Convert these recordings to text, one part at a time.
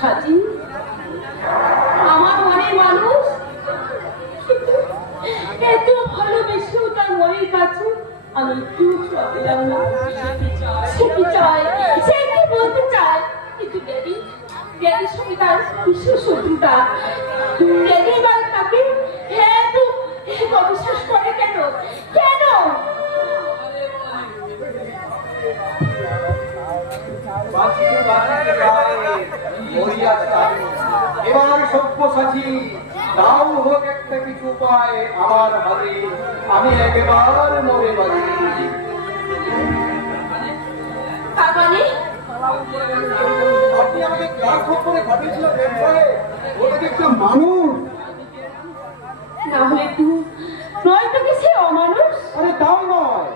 সাজি আমার মনের মানুষ এত ভালোবেসেও তার মনের কাছে আমি একটু ছোঁয়া পেলাম না। সে কি চায়, সে কি বলতে চায়, কিন্তু ড্যাডির সঙ্গে তার বিশেষ শত্রুতা। ড্যাডি এবার তাকে এত অবিশ্বাস করে কেন? কেন? এবার সব্যসাচী দাও হোক একটা কিছু উপায় আমার হাতে, আমি একেবারে মরে বাজি। আপনি আমাকে ক্লাস করে ঘটেছিলেন ওটাকে একটা মানুষ না হলে নয় তো কি সে অমানুষ? আরে তাও নয়,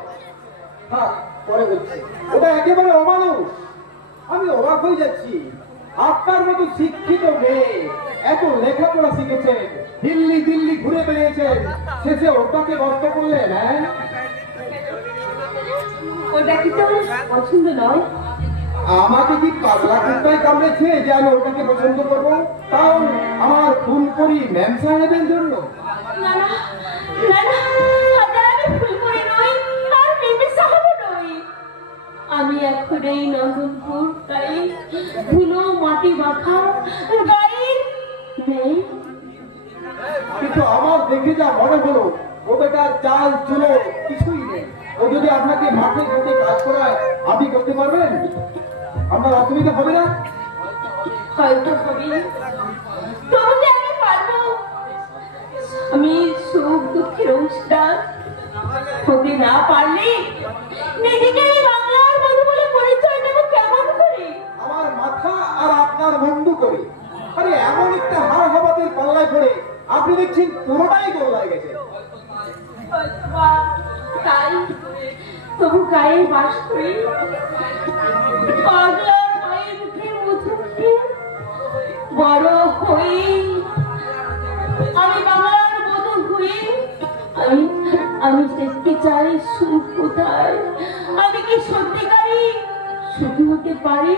হ্যাঁ পরে বলছি, ওটা একেবারে অমানুষ। আমি অবাক হয়ে যাচ্ছি, আপনার মতো শিক্ষিত মেয়ে এত লেখাপড়া শিখেছেন, দিল্লি দিল্লি ঘুরে বেরিয়েছেন, শেষে ওটাকে নষ্ট করলেন। হ্যাঁ ওটা কি তোর পছন্দ নয়? আমাকে কি পাগলা কুত্তায় কামড়েছে যে আমি ওটাকে পছন্দ করবো, তাও আমার ফুল করি ম্যাম সাহেবের জন্য? না না না না, আমি ফুলপুরি নই, আর মেমে সাহেব নই। আমি এখন এই নন্দনপুর তাই ধুলো মাটি মাখা গাড়ির মেয়ে। কিন্তু আমার দেখে যা মনে হলো ও বেটার চাল চুলো কিছুই নেই। ও যদি আপনাকে মাঠে ঘাটে কাজ করায় আপনি করতে পারবেন? আপনার অসুবিধা হবে না? হয়তো হবে, তবু যে আমি পারবো। আমি সুখ দুঃখের অংশীদার হতে না পারলে নিজেকে এই বাংলার মধু বলে পরিচয় দেবো কেমন করে? আমার মাথা আর আপনার বন্ধু করে, আরে এমন একটা হাড় হাবাতের পাল্লায় পড়ে আপনি দেখছেন পুরোটাই গোল্লায় গেছে। তাই তবু গায়ে বাস করে পাগলার মায়ের মুখে মধুকে বড় হয়ে আমি বাংলার মধু হয়ে আমি দেখতে চাই সুখ কোথায়। আমি কি সত্যিকারই সুখী হতে পারি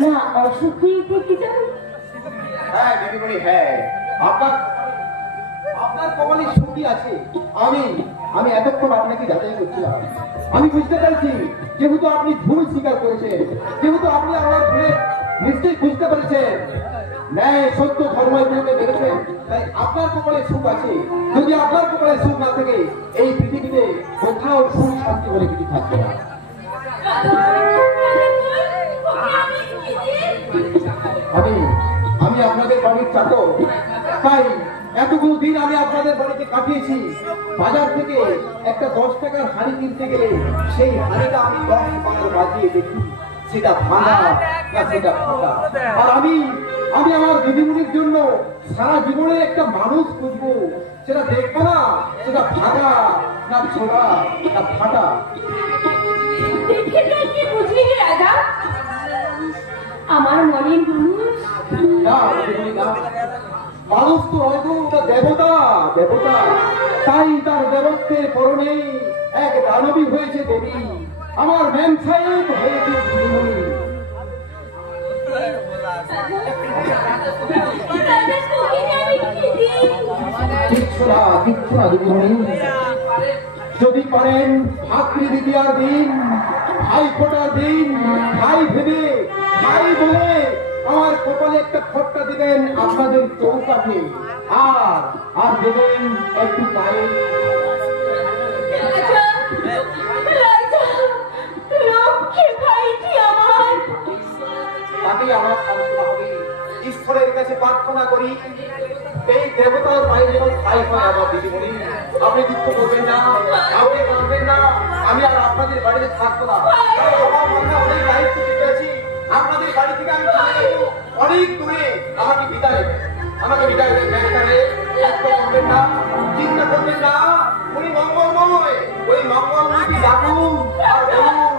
না অসুখী থেকে যাই? হ্যাঁ দিদিমণি, হ্যাঁ আপনার কপালে সুখী আছে। আমি এতক্ষণ আপনাকে যাচাই করছিলাম। আমি বুঝতে পারছি যেহেতু আপনি ভুল স্বীকার করেছেন, যেহেতু আপনি আমার ভুলে নিশ্চয়ই বুঝতে পেরেছেন, ন্যায় সত্য ধর্মগুলোকে দেখেছেন, তাই আপনার কপালে সুখ আছে। যদি আপনার কপালে সুখ না থাকে এই পৃথিবীতে কোথাও সুখ শান্তি বলে কিছু থাকবে না। আমি আপনাদের বাড়ির চাকর, তাই এতগুলো দিন আমি আপনাদের বাড়িতে কাটিয়েছি। বাজার থেকে একটা 10 টাকার হাঁড়ি কিনতে গেলে সেই হাঁড়িটা আমি 10 টাকার বাজিয়ে দেখি সেটা ভাঙা না সেটা ফাটা। আর আমি আমার দিদিমণির জন্য সারা জীবনে একটা মানুষ খুঁজবো, সেটা দেখবো না সেটা ভাঙা না ছোড়া না ফাটা। আমার মনের মানুষ না দিদিমণি না, মানুষ তো হয়তো ওটা দেবতা, তাই তার দেবত্বের পরনে এক দানবী হয়েছে দেবী, আমার ম্যাম সাহেব হয়েছে দিদিমণি। কিচ্ছু না দিদিমণি, যদি পারেন আকৃতি দেওয়ার দিন, ভাই ফোটার দিন, ভাই ভেবে ভাই বলে আমার কপালে একটা ফটকা দিবেন আপনাদের চৌকাঠে, আর দেবেন একটু পায়ে। তাতেই আমার সান্ত্বনা হবে। ঈশ্বরের কাছে প্রার্থনা করি এই দেবতার বাইরে ছাই হয় আমার দিদিমণি। আপনি দুঃখ করবেন না, আপনি করবেন না, আমি আর আপনাদের বাড়িতে থাকবো না। আমার মনে অনেক দায়িত্ব দিতে আছি, আপনাদের বাড়ি থেকে আমি অনেক দূরে। আমাকে বিদায় দেবেন, করবেন না, চিন্তা করবেন না। উনি মঙ্গলময়, ওই মঙ্গলময়কে ডাকুন আর বলুন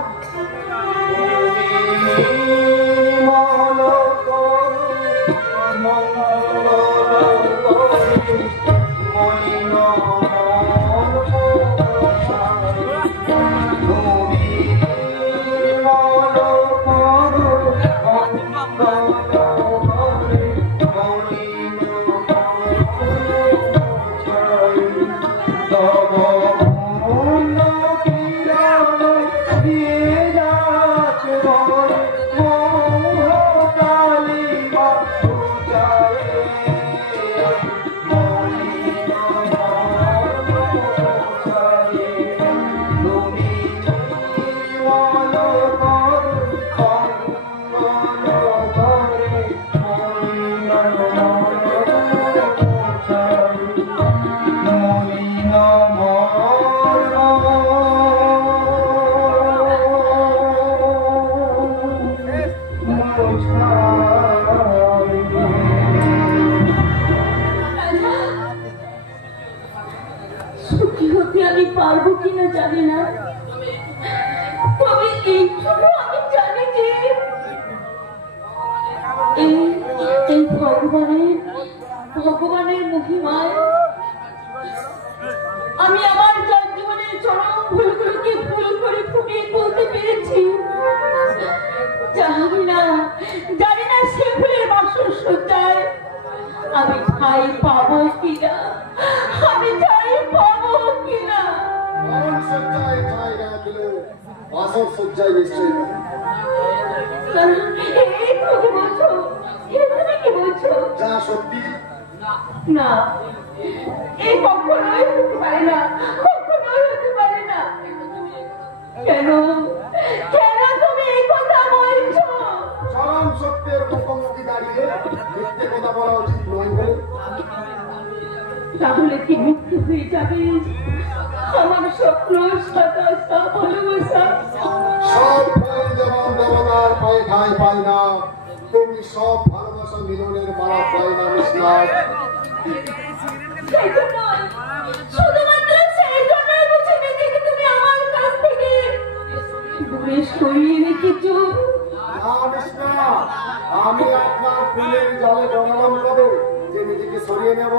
কিনা জানি না, তবে এইটুকু আমি জানি যে এই ভগবানের মহিমায় আমি আমার জীবনের চরম ভুলগুলোকে ভুল করে ফুটিয়ে তুলতে পেরেছি। জানি না সে ফুলের বাসর সজ্জায় আমি ঠাই পাবো কিনা, আমি ঠাই পাবো কিনা। বাসর সজ্জায় নিশ্চয়ই যা সত্যি না, এই কখনোই হতে পারে না, কখনোই হতে পারে না। কেন কেন তুমি এই কথা বলছো? চরম সত্যের মুখোমুখি দাঁড়িয়ে মিথ্যে কথা বলা উচিত নয় বলে। তাহলে কি মিথ্যে হয়ে যাবে আমার স্বপ্ন, হতাশা, ভালোবাসা? সব ফল যেমন দেবতার পায়ে ঠাঁই পায় না, তুমি সব ভালোবাসা মিলনের মালা পায় না মিশনায়। শুধুমাত্র সেই জন্যই বুঝে নিজেকে তুমি আমার কাছ থেকে দূরে সরিয়ে রেখেছো। না মিশনা, আমি আপনার ফুলের জলে জড়ালাম কবে যে নিজেকে সরিয়ে নেব?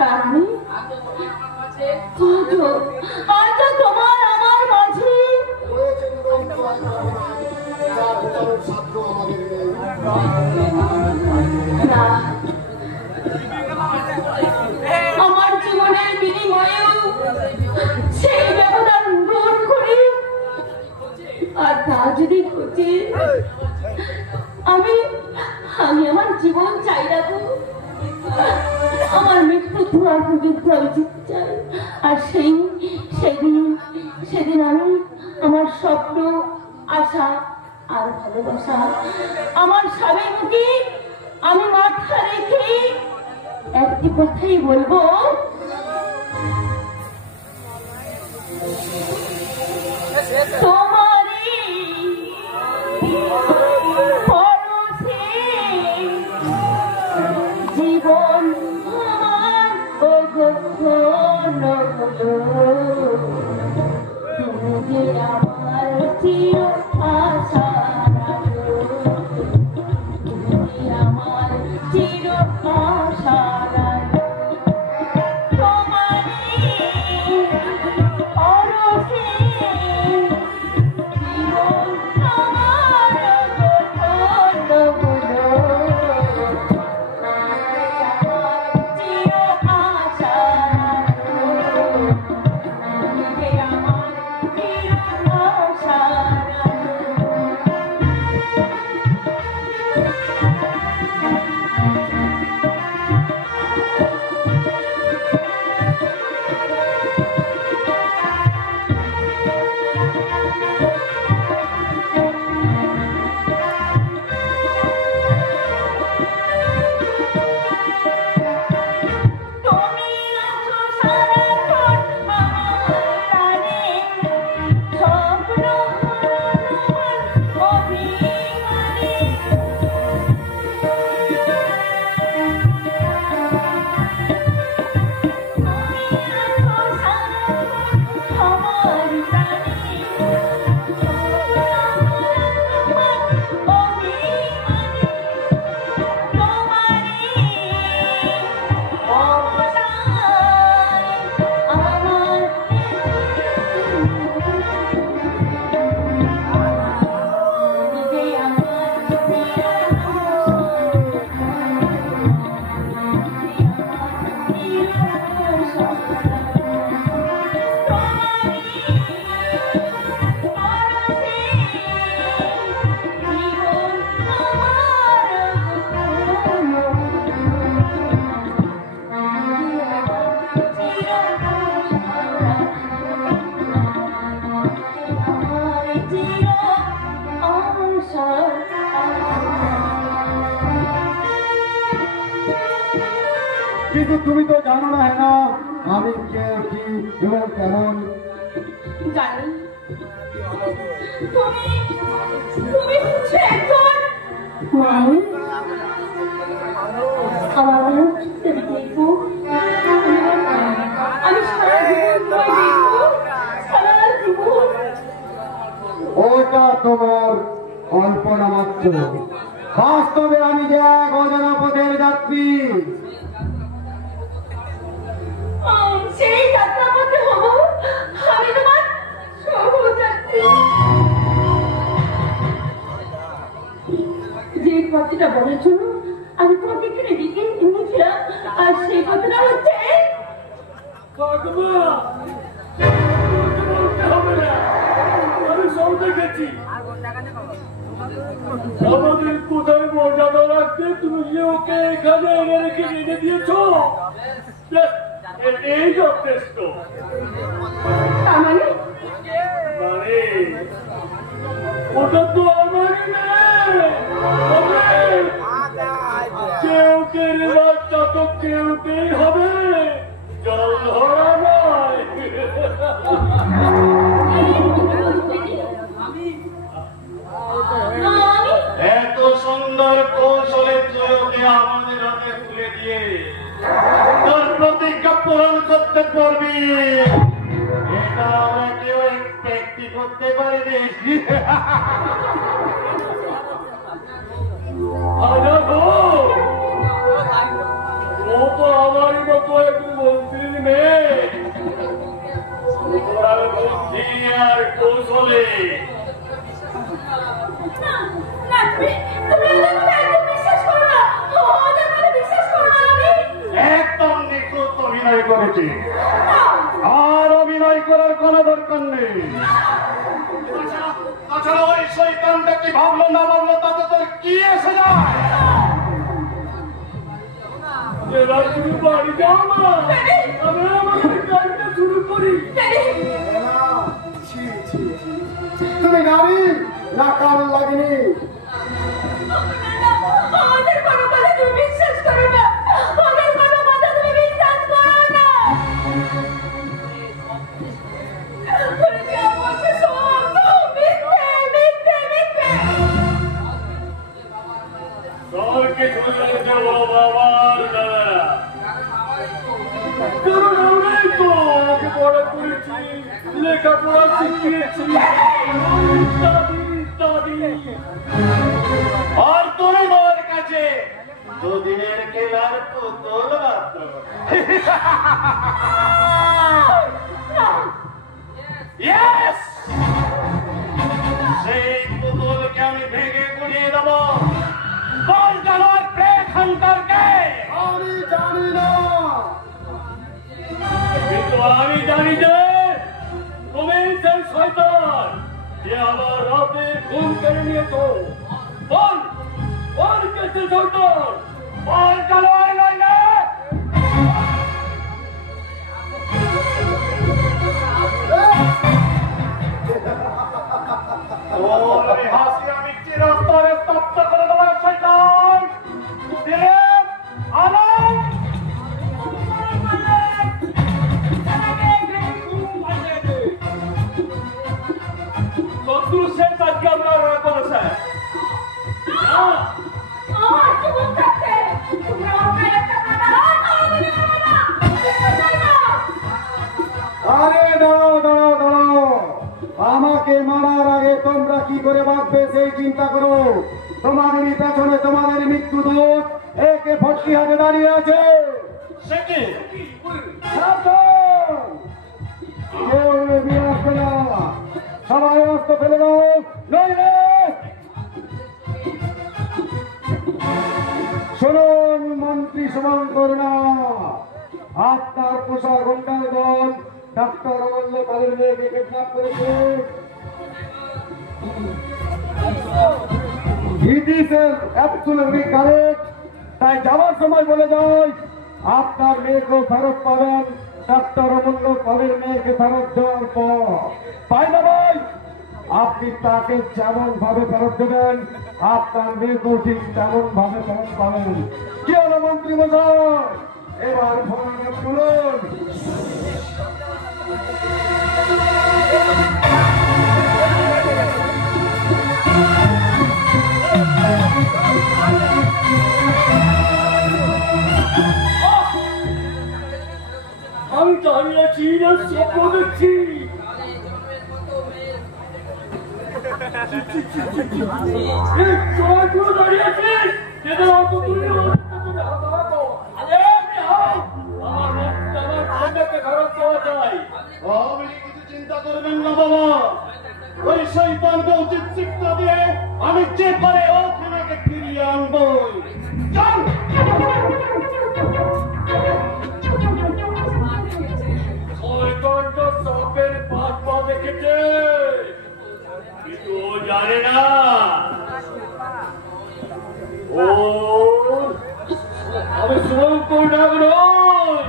তার মানে আজও তোমার আমার মাঝে রয়েছে দুরন্ত এক ভাবনা, যার ভেতরের সাধ্য আমাদের নেই। না, আমার জীবনের বিনিময়েও সেই ব্যবধান দূর করি। আর তা যদি হচ্ছে আমি আমার জীবন চাই রাখবো, আমার মৃত্যু ধোয়ার পর্যন্ত আমি যেতে চাই। আর সেদিন আমি আমার স্বপ্ন, আশা আর ভালোবাসা আমার স্বামীর মুখে আমি মাথা রেখে একটি কথাই বলবো, তোমারই পরশে জীবন আমার তুমি যে আমার চির আশা, তুমি আমার চির আশা। কিন্তু তুমি তো জানো না হ্যাঁ না আমি কে কি এবং কেমন। জানি তুমি হচ্ছে একজন মানুষ। আমার দেখবো, আমি সারা জীবন তোমায় দেখবো। মাত্র। বাস্তবে আমি যে এক অজানা পথের যাত্রী। সেই যাত্রা পথে হবো আমি তোমার সহযাত্রী। যে কথাটা বলার জন্য আমি তোমাকে এখানে ডেকে এনেছিলাম, আর সেই কথাটা হচ্ছে আমি সব দেখেছি। আমাদের কোথায় মর্যাদা রাখতে তুমি যে ওকে এখানে এনে রেখে রেখে দিয়েছ, এই যথেষ্ট। মানে ওটা তো আমারই মেয়ে। কেউ কেড়ে বাচ্চা তো কেউকেই হবে, জল ধরা নয়। এত সুন্দর কৌশলে চলতে আমাদের হাতে তুলে দিয়ে তোর প্রতিজ্ঞা পূরণ করতে পারবি, এটা আমরা কেউ এক্সপেক্টই করতে পারিনি। ও তো আমারই মতো এক মন্ত্রীর মেয়ে, বুদ্ধি আর কৌশলে। একদম নিখুঁত অভিনয় করেছি, আর অভিনয় করার কোন দরকার নেই। তাছাড়া ওই শয়তানটা কি ভাবলো না ভাবলো তাতে তোর কি এসে যায়? এবার তুমি বাড়ি যাও না, আমি আমাদের গাড়িটা শুরু করি। তুমি গাড়ি না কাল লাগেনি? আমাদের কোনো কথা তুমি বিশ্বাস করো না, আমাদের কোনো কথা তুমি বিশ্বাস করো না। তোর কিছু জেনেছে ও বাবার দ্বারা, কারণ আমরাই তো ওকে বড় করেছি, লেখাপড়া শিখিয়েছি, আর তুমি ওর কাছে দুদিনের খেলার পুতুল মাত্র। Yes! সেই পুতুলকে আমি ভেঙে গুড়িয়ে দেব। বল জানোয়ার ব্রেক হান্টারকে। আমি জানি না, কিন্তু আমি জানি যে তুমি সেই শয়তান যে আমার রাতে ঘুম কেড়ে নিয়েছ। বল বল কে সে শয়তান, বল জানোয়ার নইলে তোর এই হাসি আমি চিরস্তরে স্তব্ধ করে দেবো। শয়তান দেব আলম শত্রু শেষ আজকে আমরা করেছে। আমার জীবন থাকতে তোমরা আমাকে একটা আরে দাঁড়াও দাঁড়াও দাঁড়াও, আমাকে মারার আগে তোমরা কি করে বাঁচবে সেই চিন্তা করো। তোমাদেরই পেছনে তোমাদের মৃত্যু দূত AK-40 হাতে দাঁড়িয়ে আছে। সে কি? সাবধান! কেউ এগিয়ে আসবে না, সবাই অস্ত্র ফেলে দাও, নইলে শুনুন মন্ত্রী শুভঙ্কর না, আপনার পোষা ঘন্টার দল ডাক্তার অমূল্য পালের মেয়েকে কিডন্যাপ করেছে। It is absolutely correct. তাই যাওয়ার সময় বলে যাই, আপনার মেয়েকেও ফেরত পাবেন ডাক্তার অমূল্য পালের মেয়েকে ফেরত দেওয়ার পর। পাই না ভাই, আপনি তাকে যেমন ভাবে ফেরত দেবেন আপনার মেয়েকেও ঠিক তেমন ভাবে ফেরত পাবেন। কি হলো মন্ত্রী মশাই, এবার ফোন তুলুন। আমি দাঁড়িয়ে আছি না স্বপ্ন দেখছি? চিন্তা করবেন না বাবা, ওই শয়তানকে উচিত শিক্ষা দিয়ে আমি যে পারে ওখানে ফিরিয়ে আনবই। চল। শয়তানটা সাপের পাত পা দেখেছে, কিন্তু ও জানে না ও আমি শুভঙ্কর নাগ নই,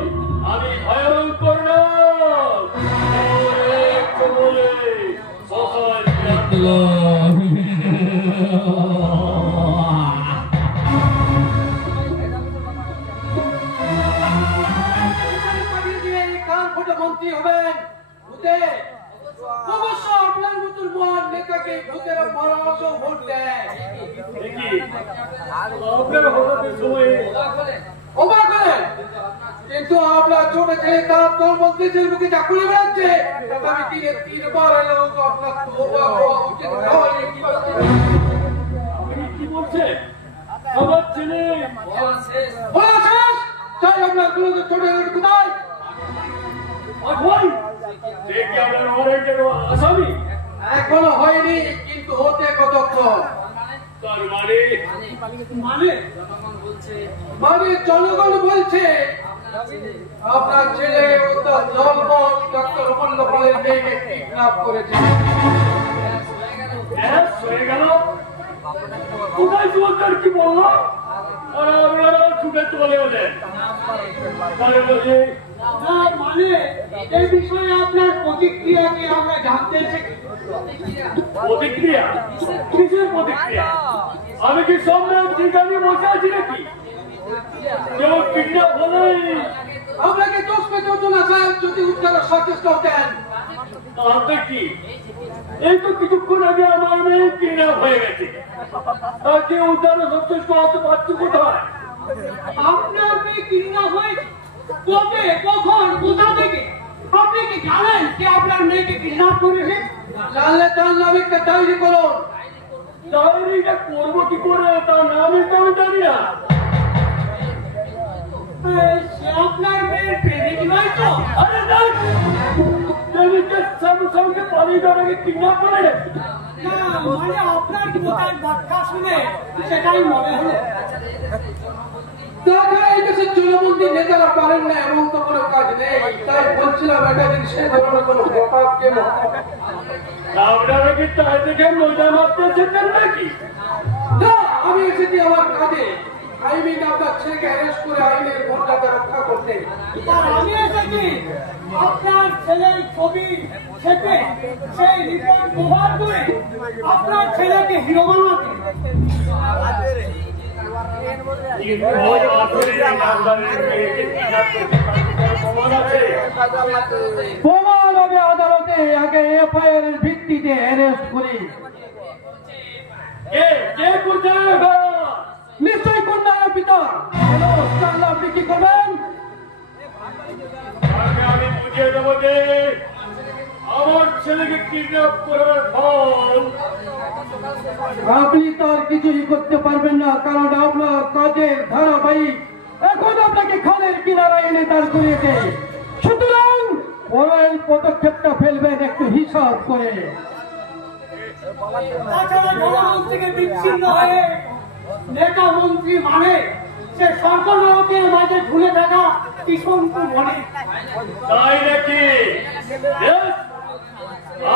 আমি ভয়ঙ্কর নাগ। বলে সকাল মন্ত্রী হবেন ভূতে, অবশ্য আপনার মতন মহান নেতাকে ভূতেরা পরামর্শ ভোট দেয়। অবাক হলেন, কিন্তু আপনার ছোট ছেলে তার তোর মন্ত্রীদের মুখে চাকুরি বেড়াচ্ছে, আমি তিনবার এলাম তো আপনার উচিত নয়। কি বলছে আমার ছেলে? বলা শেষ, চাই আপনার ছোট কোথায়? আসামি এখনো হয়নি, কিন্তু হতে কতক্ষণ? তার মানে জনগণ বলছে আপনার ছেলে জলবল ডক্টর অমূল্য পালের মেয়েকে কিডন্যাপ করেছে। হয়ে গেল কোথায় যুবকদের কি বললো? আর আপনারা ছুটে চলে গেলেন। মানে এই বিষয়ে আপনার প্রতিক্রিয়া কি আমরা জানতে চাই। প্রতিক্রিয়া? কিসের প্রতিক্রিয়া? আমি কি সামনে ঠিকানি বসে আছি নাকি? কেউ কিডন্যাপ হলেই আপনাকে দোষ পেতে হতো না স্যার, যদি উদ্ধারের সচেষ্ট হতেন। তাতে কি? এই তো কিছুক্ষণ আগে আমার মেয়ে কিডন্যাপ হয়ে গেছে, তাকে উদ্ধারে সচেষ্ট হতে পারছি কোথায়? আপনার মেয়ে কিডন্যাপ হয়েছে? কবে, কখন, কোথা থেকে? আপনি কি জানেন যে আপনার মেয়েকে কিডন্যাপ করেছে? জানলে তার নামে একটা ডায়েরি করুন। ডায়েরিটা করবো কি করে? তার নামই তো আমি জানি না। সে আপনার মেয়ের প্রেমিক নয় তো? আরে প্রেমিকের সঙ্গে পালিয়ে যাওয়ার আগে কিডন্যাপ করে গেছে। না, মানে আপনার কথার ব্যাখ্যা শুনে সেটাই মনে হলো। তাছাড়া এই দেশের জনমন্ত্রী নেতারা পারেন না এমন তো কোনো কাজ নেই, তাই বলছিলাম একটা জিনিস সে ধরনের কোনো হঠাৎ কেন। আপনারা কি তাই থেকে মজা মারতে এসেছেন নাকি? না, আমি এসেছি আমার কাজে। আইন আপনার ছেলেকে অ্যারেস্ট করে আইনের মর্যাদা রক্ষা করতে। আমি এসেছি আপনার ছেলের ছবি ছেপে সেই রিপোর্ট ব্যবহার করে আপনার ছেলেকে হিরো বানাতে। প্রমাণ হবে আদালতে, আগে এফআইআর এর ভিত্তিতে অ্যারেস্ট করি। নিশ্চয় কন্যার পিতা। আপনি কি করবেন? আমি বুঝিয়ে দেবো যে আমার ছেলেকে কিডন্যাপ করার ফল। আপনি তার কিছুই করতে পারবেন না, কারণ আপনার কাজের ধারাবাহিক এখন আপনাকে খালের কিনারায় এনে দাঁড় করিয়েছে। সুতরাং পরের পদক্ষেপটা ফেলবেন একটু হিসাব করে। থেকে বিচ্ছিন্ন হয়ে নেতা মন্ত্রী মানে সে সরকারের মাঝে ঝুলে থাকা কিশোরপুর মনে। তাই নাকি?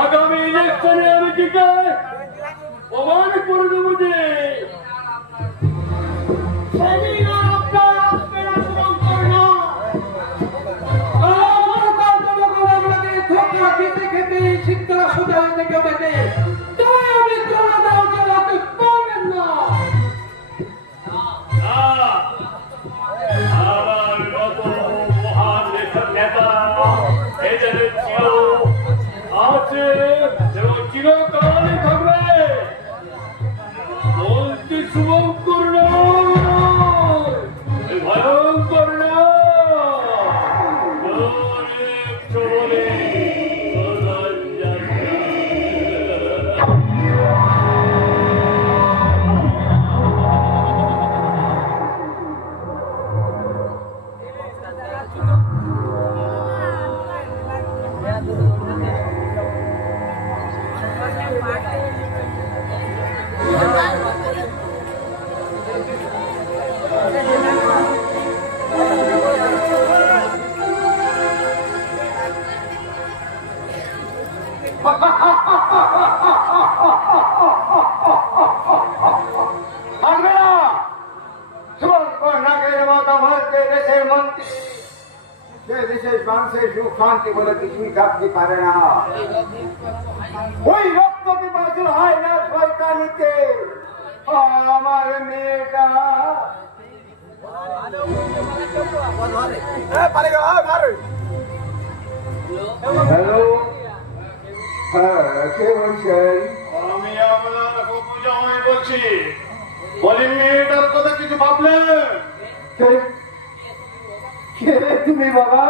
আগামী ইলেকশনে আমি টিকে প্রমাণ করে দেবো যে সেদিন আপনার আসবে না শুভঙ্কর না। আপনাকে ধোকা খেতে খেতে শিক্ষা সোজা থেকে বেঁচে তাই আমি জনতাও চালাতে পারবেন না। আমার মতো মহান নেতা এদের ছিল, আছে এবং চিরকালই থাকবে। মন্ত্রী শুভঙ্কর ভয়ঙ্কর না চলে মানুষের সুখ শান্তি বলে কিছুই থাকতে পারে না। ওই রক্ত বিভাজন হয় না শয়তানিতে। আমার মেয়েটা হ্যালো, হ্যাঁ কে বলছেন? আমি আপনার হবু জামাই বলছি। বলি মেয়েটার কথা কিছু ভাবলেন? কে রে তুমি বাবা?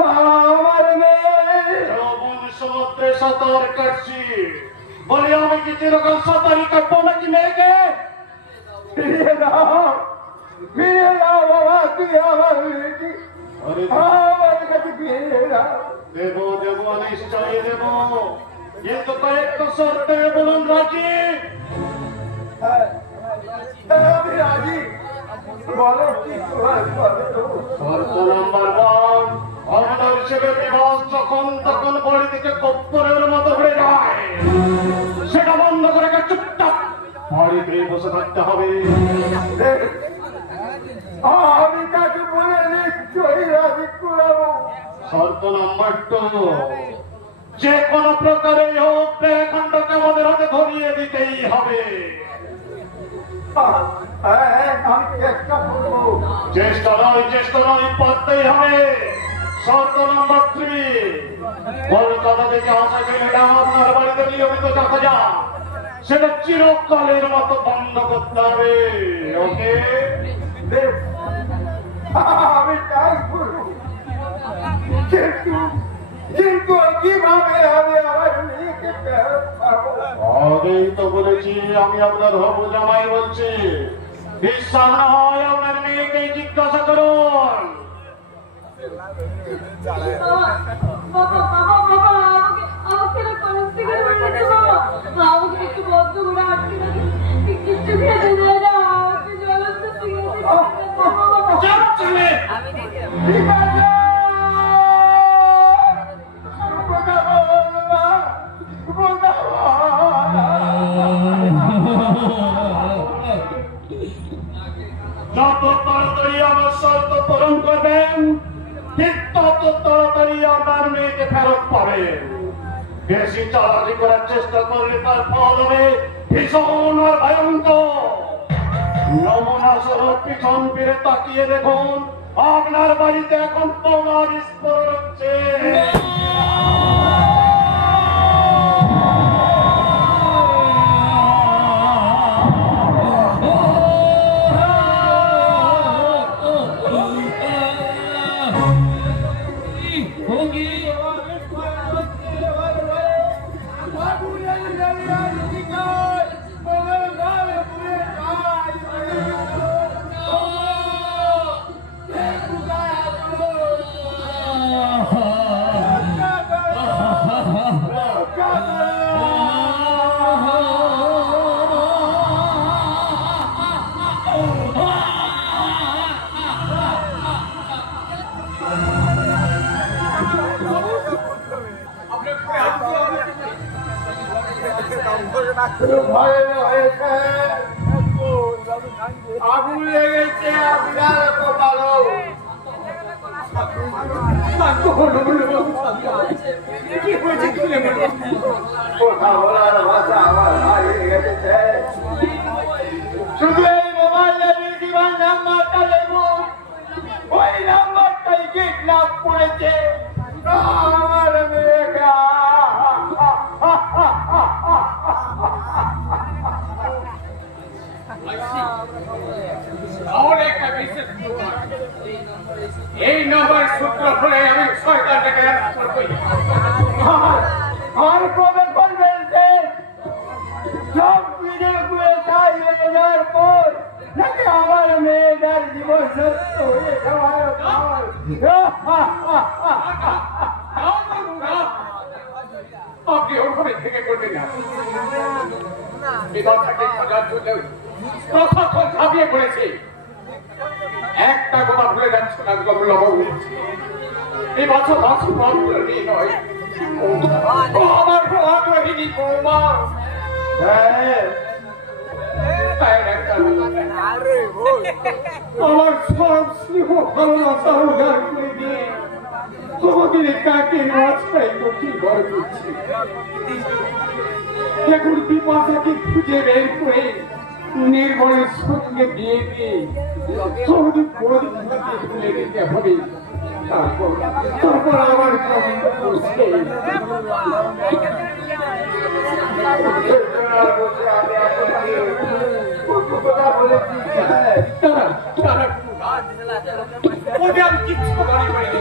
আমার মেয়ে যৌবন সমুদ্রে সাঁতার কাটছি। বলি আমি কি যেরকম সাঁতারি কাটবো নাকি মেয়েকে? ফিরিয়ে দাও, ফিরিয়ে দাও বাবা, তুই আমার মেয়েকে আমার কাছে ফিরিয়ে দাও। দেবো দেবো নিশ্চয়ই দেবো, কিন্তু কয়েকটা শর্তে বলুন রাজি। আমি রাজি, বলো কি তোমার শর্ত? শর্ত নাম্বার 1, আপনার ছেলে বিবাহ যখন তখন বাড়ি থেকে কপ্পরের মতো হয়ে যায়, সেটা বন্ধ করে চুপচাপ বাড়িতে বসে থাকতে হবে। আমি তাকে বলে নিশ্চয়ই রাজি করাবো। শর্ত নাম্বার 2, যে কোনো প্রকারে হোক দেহখণ্ডকে আমাদের হাতে ধরিয়ে দিতেই হবে। আমি চেষ্টা করবো। চেষ্টা নয় পারতেই হবে। শর্ত নাম্বার 3, কলকাতা থেকে আসা ছেলেটা আপনার বাড়িতে নিয়মিত দেখা যায়, সেটা চিরকালের মতো বন্ধ করতে হবে। ওকে? বেশ, আমি তাই করবো। কিন্তু কিন্তু কিভাবে আমি আমার মেয়েকে ফেরত পাবো? আগেই তো বলেছি আমি আপনার হবু জামাই বলছি। বিশ্বাস না হয় আপনার মেয়েকে জিজ্ঞাসা করুন। বাবা বাবা বাবা আমাকে আমাকে না কলেজ থেকে বলেছে বাবা, আমাকে একটু বদ্ধ করে আটকে রাখে, কিচ্ছু খেতে দেয় না, আমাকে জলন্ত থেকে বাবা। চুপ চলে। ঠিক আছে, কথা বল মা, কথা বল। যত তাড়াতাড়ি আমার শর্ত পূরণ করবেন, ঠিক তত তাড়াতাড়ি আপনার মেয়েকে ফেরত পাবেন। বেশি চালাকি করার চেষ্টা করলে তার ফল হবে ভীষণ আর ভয়ঙ্কর। নমুনা স্বরূপ পিছন ফিরে তাকিয়ে দেখুন, আপনার বাড়িতে এখন বোমার বিস্ফোরণ হচ্ছে। ভয় হয়েছে, আগুন লেগেছে আপনার কপালও। কথা বলার ভাষা আমার হারিয়ে গেছে। শুধু এই মোবাইলের রিসিভার নাম্বারটা দেখুন, ওই নাম্বারটাই কিডন্যাপ করেছে আমার মেয়েটা। এই নম্বর সূত্র ফলে আমি সরকারকে আর কবে করবেন সব ফিরে ঘুরে চাইলে যাওয়ার পর নাকি আমার মেয়েটার জীবন সত্য হয়ে যাওয়ার পর? আপনি ওভাবে ভেঙে পড়বে না। বিধাতাকে খোঁজার জন্য প্রশাসন ঝাঁপিয়ে পড়েছে। একটা কথা ভুলে যাচ্ছ না গমলবাবু, এই বছর মেয়ে নয়, ও আমার প্রভাবহীনী বৌমা। আমার সব স্নেহ ভালোবাসা উজাড় করে দিয়ে তোমাদের কাকে রাস্তায় দক্ষিণ ঘরে দিচ্ছে। এখন পিপাসাকে খুঁজে বের করে নির্ভরের সঙ্গে বিয়ে দিয়ে সৌদি পরিবারকে তুলে দিতে হবে। তারপর আমার আমি কিচ্ছু মনে করিনি।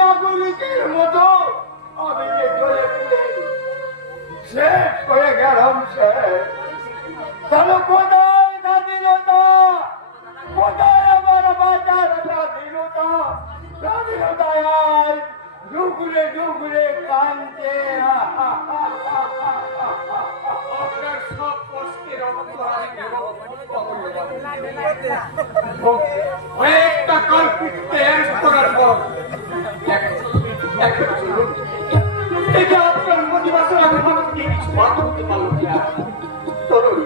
নাগরিকের মতো আমি শেষ হয়ে গেলাম। তাহলে কোথায় স্বাধীনতা, কোথায় আমার বাজার স্বাধীনতা? স্বাধীনতায় আজ ডুগরে ডুগরে কান্দে। আপনার সব কষ্টের একটা কল্পিত করার পর এটা আপনার মোটিভেশন আমি ভাবছি কিছু বাদ করতে পারলাম না। চলুন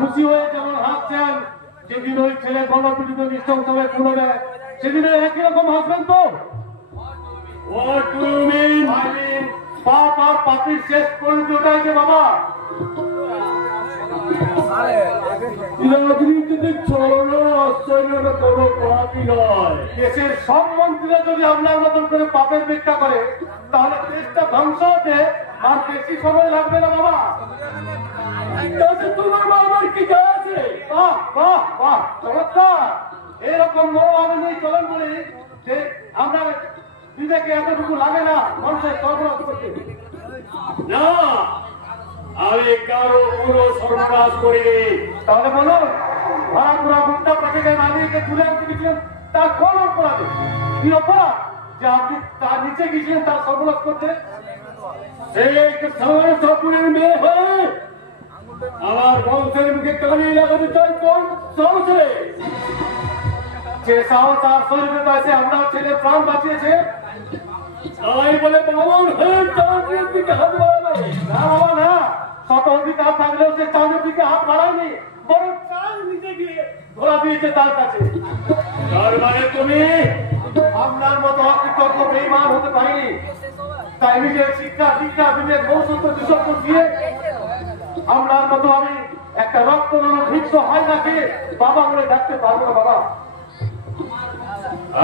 খুশি হয়ে যেমন হাসছেন, যেদিন ওই ছেলে গণপীড়িত নিঃসংসভাবে তুলে দেয় সেদিনে একই রকম হাসবেন তো? পাপ আর পাপির শেষ পরিচয়টাই যে বাবা দেশের সব মন্ত্রীরা যদি আপনার মতন করে পাপের ভিক্ষা করে তাহলে দেশটা ধ্বংস হতে আর বেশি সময় লাগবে না বাবা। তোমার বাবার কি আছে? বাহ বাহ বাহ, চমৎকার। এরকম মনোভাবে নিয়ে চলেন বলে যে আমরা নিজেকে এতটুকু লাগে না মানুষের সর্বনাশ করতে। না, আমি কারো পুরো সর্বনাশ করিনি। তাহলে বলুন, ভাড়া পুরা মুক্তা পাঠিয়ে নারীকে তুলে আনতে গেছিলেন, তার কোন অপরাধ? কি অপরাধ যে আপনি তার নিচে গেছিলেন তার সর্বনাশ করতে? এক সাপুরের মেয়ে হয়ে আমার বংশের মুখে কালি লাগাতে চাই কোন সাহসে? যে সাহস আর শরীরে পাইছে আমরা ছেলে প্রাণ বাঁচিয়েছে তাই বলে বামন হয়ে চাঁদের দিকে হাত বাড়াবে না বাবা, না। শত অধিকার থাকলেও সে চাঁদের দিকে হাত বাড়ায়নি, বরং চাঁদ নিচে গিয়ে ধরা দিয়েছে তার কাছে। তার মানে তুমি আপনার মতো অকৃতজ্ঞ বেঈমান হতে পারিনি, তাই নিজের শিক্ষা দীক্ষা বিবেক মৌসুমকে বিসর্জন দিয়ে আপনার মতো আমি একটা রক্ত ভিন্ন হয় নাকি বাবা বলে ডাকতে পারবো না বাবা।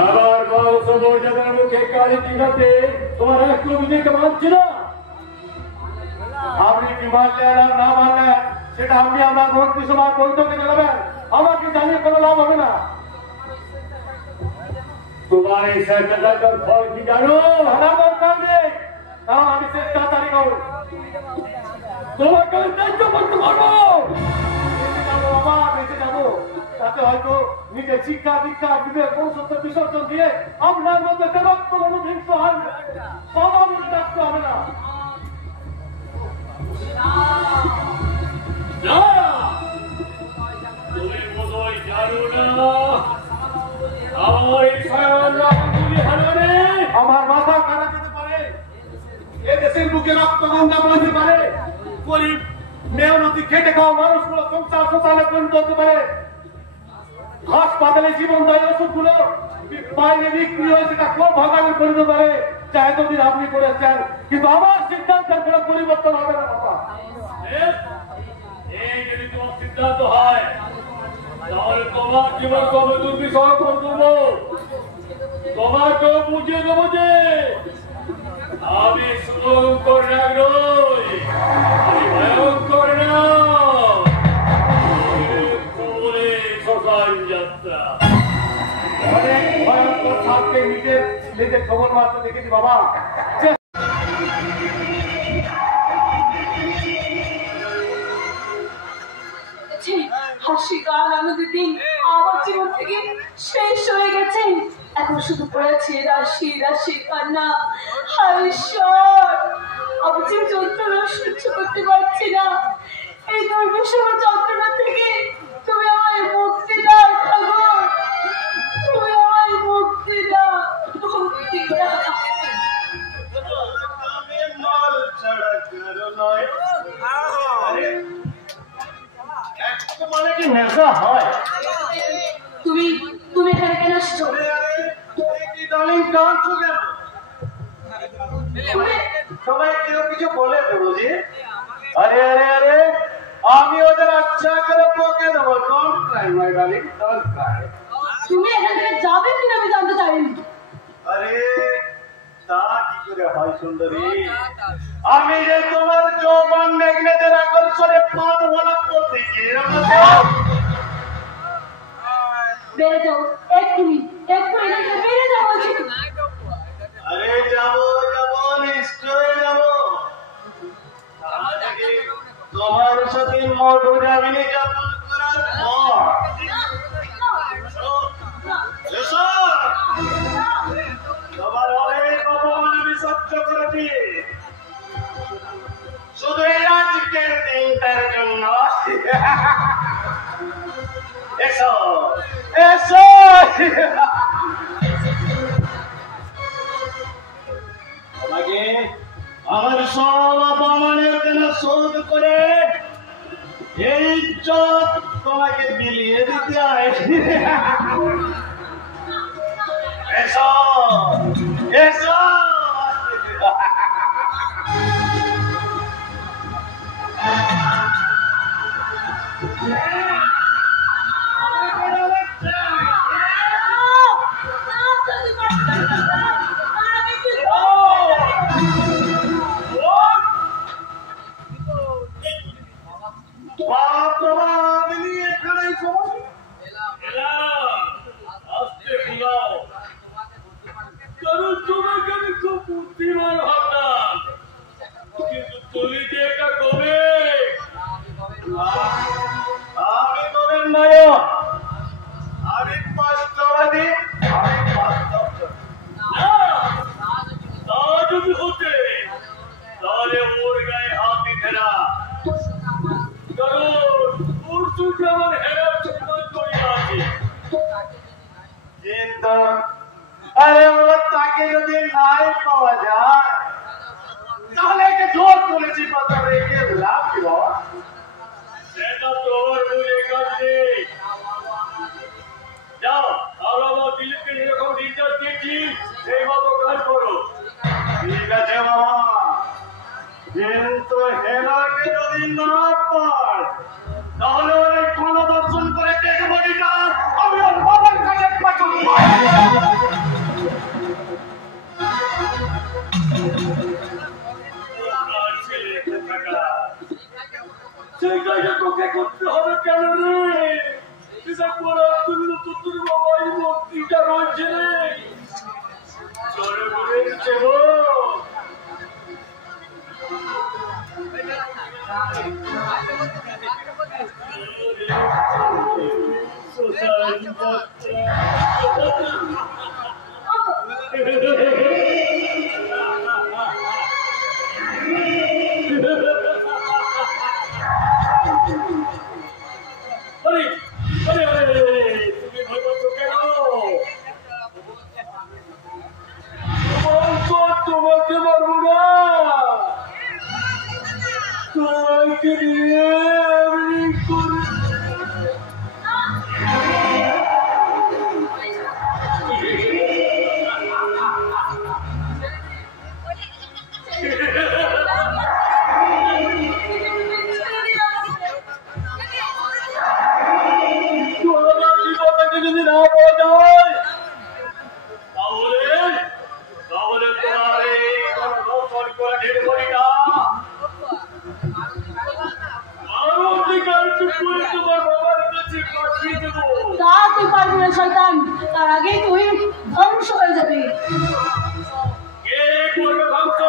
আবার বংশ মর্যাদার মুখে কালি দিঘাতে তোমার একটু নিজেকে মানছিল। আপনি কি মানলেন আর না মানলেন সেটা আপনি আমার মন্ত্রিসভার বৈঠকে জানাবেন, আমাকে জানিয়ে কোনো লাভ হবে না। তোমার এই স্বেচ্ছাচার ফল কি জানো? আমার দরকার নেই, কারণ আমি স্বেচ্ছাচারী নই। তোমাকে ন্যায্য করতে পারবো বাবা, বেঁচে যাবো। তাতে হয়তো নিজের শিক্ষা দীক্ষা বিবেক কৌশল বিসর্জন দিয়ে আপনার মধ্যে কোনো হিংস হয় বাবা মনে রাখতে হবে না। তুমি গঙ্গা বলতে পারে, গরিব মেয়নতি খেটে খাওয়া মানুষগুলো সংসার শোষণে পরিণত হতে পারে, হাসপাতালে জীবনদায়ী ওষুধগুলো বাইরে বিক্রি হয়ে সেটা খুব ভাগাবে পরিণত পারে, যা এতদিন আপনি করেছেন। কিন্তু আমার সিদ্ধান্তের কোনো পরিবর্তন হবে না বাবা। এই যদি তোমার সিদ্ধান্ত হয় তাহলে তোমার জীবন কবে দুর্বিষহ করে দেবো, তোমাকেও বুঝিয়ে দেবো যে আমি শুভঙ্কর নাগ নই, আমি ভয়ঙ্কর না। শ্মশান যাত্রা অনেক ভয়ঙ্কর সাপকে নিজের খবর মাত্র দেখেছি বাবা। হাসি গান আনন্দের দিন আমার জীবন থেকে শেষ হয়ে গেছে। এখন শুধু পড়েছে রাশি রাশি কান্না। হায় ঈশ্বর, আমি যে যন্ত্রণা সহ্য করতে পারছি না, এই দুর্বিষহ যন্ত্রণা থেকে তুমি আমায় মুক্তি দাও ঠাকুর, তুমি আমায় মুক্তি দাও, মুক্তি দাও। মানে কি নেশা হয়? তুমি তুমি এখানে কেন আসছো? সবাই কেউ কিছু বলে দেবো জি। আরে আরে আরে আমি ওদের আচ্ছা করে বকে দেবো। Don't cry my darling, don't Cry. তুমি এখান থেকে যাবে কিনা আমি জানতে চাই। আরে তা কি করে হয় সুন্দরী? আমি যে তোমার যৌবন মেঘনেদের আকর্ষণে পান হলাম প্রতীকে। বেড়ে যাও, এক্ষুনি এক্ষুনি বেড়ে যাও বলছি। আরে যাবো যাবো, নিশ্চয়ই যাবো। তোমার সাথে মধুরে আমি নির্যাতন করার পর তোমার অনেক অপমান আমি সহ্য করেছি, শুধু এই আজকের দিনটার জন্য। এসো এসো, তোমাকে আমার সব অপমানের জন্য শোধ করে এই ইজ্জত তোমাকে বিলিয়ে দিতে হয়। এসো এসো। কারণ তোমাকে আমি খুব বুদ্ধিমান ভাবতাম, কিন্তু তুমি যে এটা কবে। আমি তোদের নয়, আমি বাস্তবাদী, আমি বাস্তব। তা যদি হতে তাহলে ওর গায়ে হাত দিতে না, কারণ ওর চোখে আমার হেরার সম্মান করিয়া আছে। কিন্তু আরে ও তাকে যদি নাই পাওয়া যায় তাহলে একে জোর করেছি কথা রেখে লাভ কি বাবা? সেটা তোমার বুঝে কাজ নেই। যাও, আর আমার দিলীপকে যেরকম নির্দেশ দিয়েছি সেই মতো কাজ করো। ঠিক আছে বাবা, কিন্তু হেলাকে যদি না পাই তাহলে ওই গণদর্শন করে দেখে বলিটা আমি ওর বাবার কাছে পাঠাবো। সেই কাজে তোকে করতে হবে কেন রে? সেটা করার জন্য তো তোর বাবাই মন্ত্রীটা রয়েছে রে। চলে বলেছে গো। তুমি ভাবছো কেন? তোমাকে পারবো না। দেশে পাঠিয়ে দেবো। তা তুই পারবি না শয়তান, তার আগেই তুই ধ্বংস হয়ে যাবি। কে করবে ধ্বংস?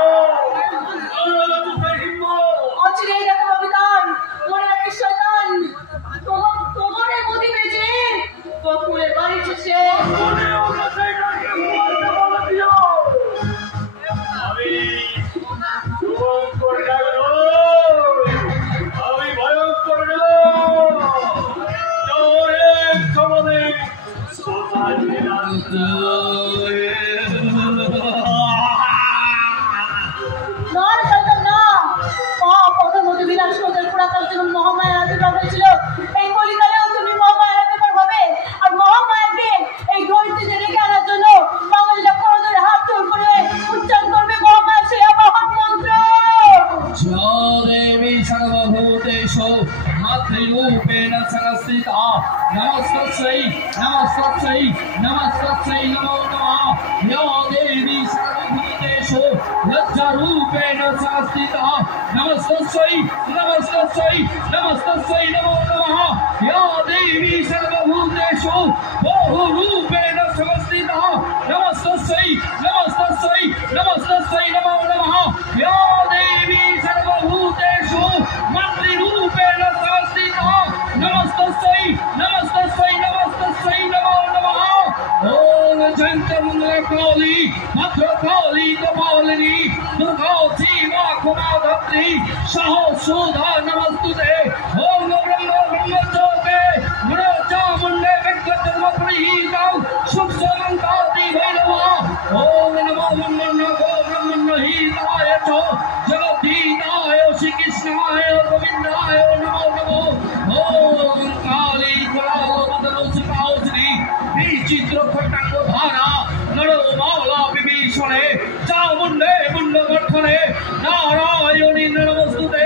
অচিরেই দেখা হবে তার। মনে রাখিস শয়তান, তোমার গতি বেজে বকুলের বাড়ি শেষে আমি ভয়ঙ্কর নর শয়তান না। প্রথমত বিলাস ওদের পুরাতন জীবন মহামায়া আবির্ভাব হয়েছিল। এই কলিকালেও তুমি মহামায়ার আবির্ভাব হবে। আর মহামায়াকে এই ধরিত্রীতে রেখে আনার জন্য বাঙালিরা করজোড়ে হাত জোড় করে উচ্চারণ করবে মহামায়া সেই আবাহন মন্ত্র। দেবী সর্বভূতেষু মাতৃরূপেণ সংস্থিতা নমস্তস্যৈ নমস্তস্যৈ নমস্তস্যৈ নমো নমঃ ইয়া দেবী সর্বভূতেষু লজ্জারূপেণ সংস্থিতা নমস্তস্যৈ নমস্তস্যৈ নমস্তস্যৈ নমো নমঃ ইয়া দেবী সর্বভূতেষু বহুরূপেণ সংস্থিতা নমস্তস্যৈ নমস্তস্যৈ নমস্তস্যৈ নমো নমঃ ইয়া দেবী সর্বভূতেষু মাতৃরূপেণ সংস্থিতা নমস্তস্যৈ নমস্তস্যৈ নমস্তস্যৈ নমো নমঃ ওম জয়ন্তমঙ্গলকালী ভদ্রকালী কপালিনী দুর্গা শিবা ক্ষমাধাত্রী সহস্রধা নমস্তুতে ওম ব্রহ্ম ব্রহ্মজ্যোতে চামুণ্ডে ব্যক্তজন্মপ্রীতাং সুক্ষমন্তাদি ভৈরবা ওম নমো ব্রহ্মণ্যহিতায় চ জগদ্ধিতায় শ্রীকৃষ্ণায় গোবিন্দায় নমো নমো ওম কালী কলাবদনৌসিকাশ্রী বিচিত্র খটাঙ্গ ধারা নরমালা বিভীষণে চামুণ্ডে মুণ্ডগঠনে নারায়ণী নমস্তুতে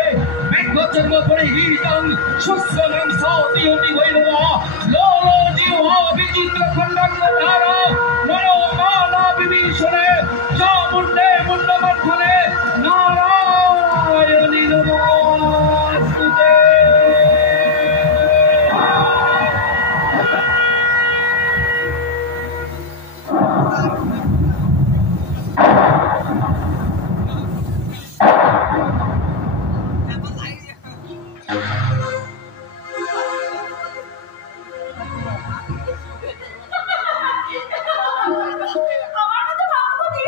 ব্যক্তজন্ম পরিহিতাং সুস্থমাংসাদি ভৈরবা লোলো জিহ্বা বিচিত্র খটাঙ্গ ধারা নরমালা বিভীষণে চামুণ্ডে মুণ্ডগঠনে নারায়ণী নমস্তুতে। আমার মতো ভাগ্যবতী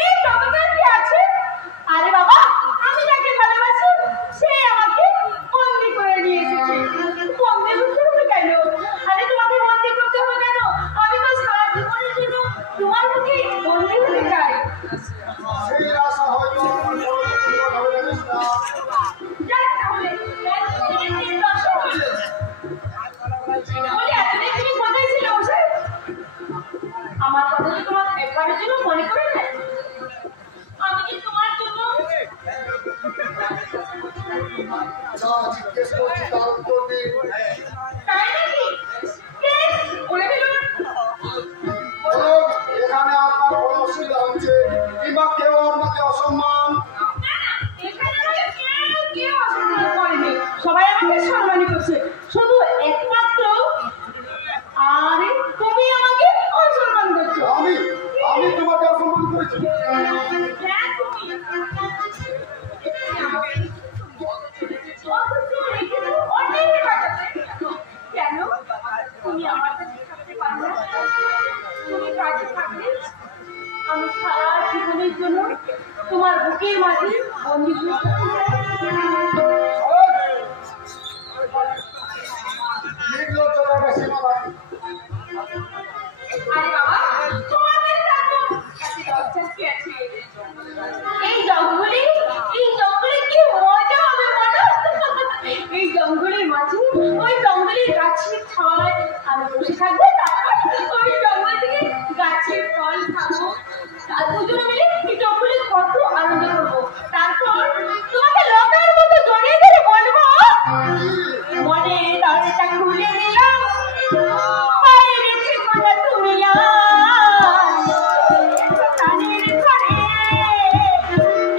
এই জগতের কি আছে? আরে বাবা, আমি যাকে ভালোবাসি সে আমাকে বন্দি করে নিয়ে এসেছে। বন্দি করতে হবে কেন? আরে তোমাকে বন্দি করতে হবে কেন? আমি তো সারা জীবনের জন্য তোমার মুখে বন্দি হতে চাই। সেই আশা হয়তো যাক তাহলে, এতদিন দর্শক হলো। বলি, এতদিন তুমি কোথায় ছিলে মশাই? আমার কথা কি তোমার একবারের জন্য মনে করে নাই? আমি কি তোমার জন্য যা জিজ্ঞেস করছি তার উত্তর দিন। তাই নাকি? বেশ, বলে ফেলুন। বলুন, এখানে আপনার কোনো অসুবিধা হচ্ছে কিংবা কেউ আপনাকে অসম্মান? না, না, এখানে আমাকে কেউ অসম্মান করেনি। সবাই আমাকে সম্মানই করছে। শুধু একমাত্র আরে তুমি আমাকে অসম্মান করছো। আমি তোমাকে অসম্মান করেছি? হ্যাঁ, তুমি। অথচ রেখেছো অন্যের কাছে। কেন? তুমি আমার কাছে থাকতে পারো না? তুমি কাছে থাকলে আমি সারা জীবনের জন্য তোমার বুকের মাঝে বন্দী হয়ে থাকতে চাই। নির্লজ্জতার বেশি মালা। আরে বাবা, তোমাদের এত লজ্জা কি আছে? এই জঙ্গলে কি মজা হবে বলো? এই জঙ্গলের মাঝে ওই জঙ্গলের গাছের ছায় আমি বসে থাকবো, তারপর ওই জঙ্গল থেকে গাছের ফল খাবো, আর দুজনে মিলে এই জঙ্গলে কত আনন্দ করবো। তারপর তোমাকে লতার মতো জড়িয়ে ধরে বলবো, মনে দরজা খুলে দিলাম, বাইরে থেকো না তুমি আর, কানের ঘরে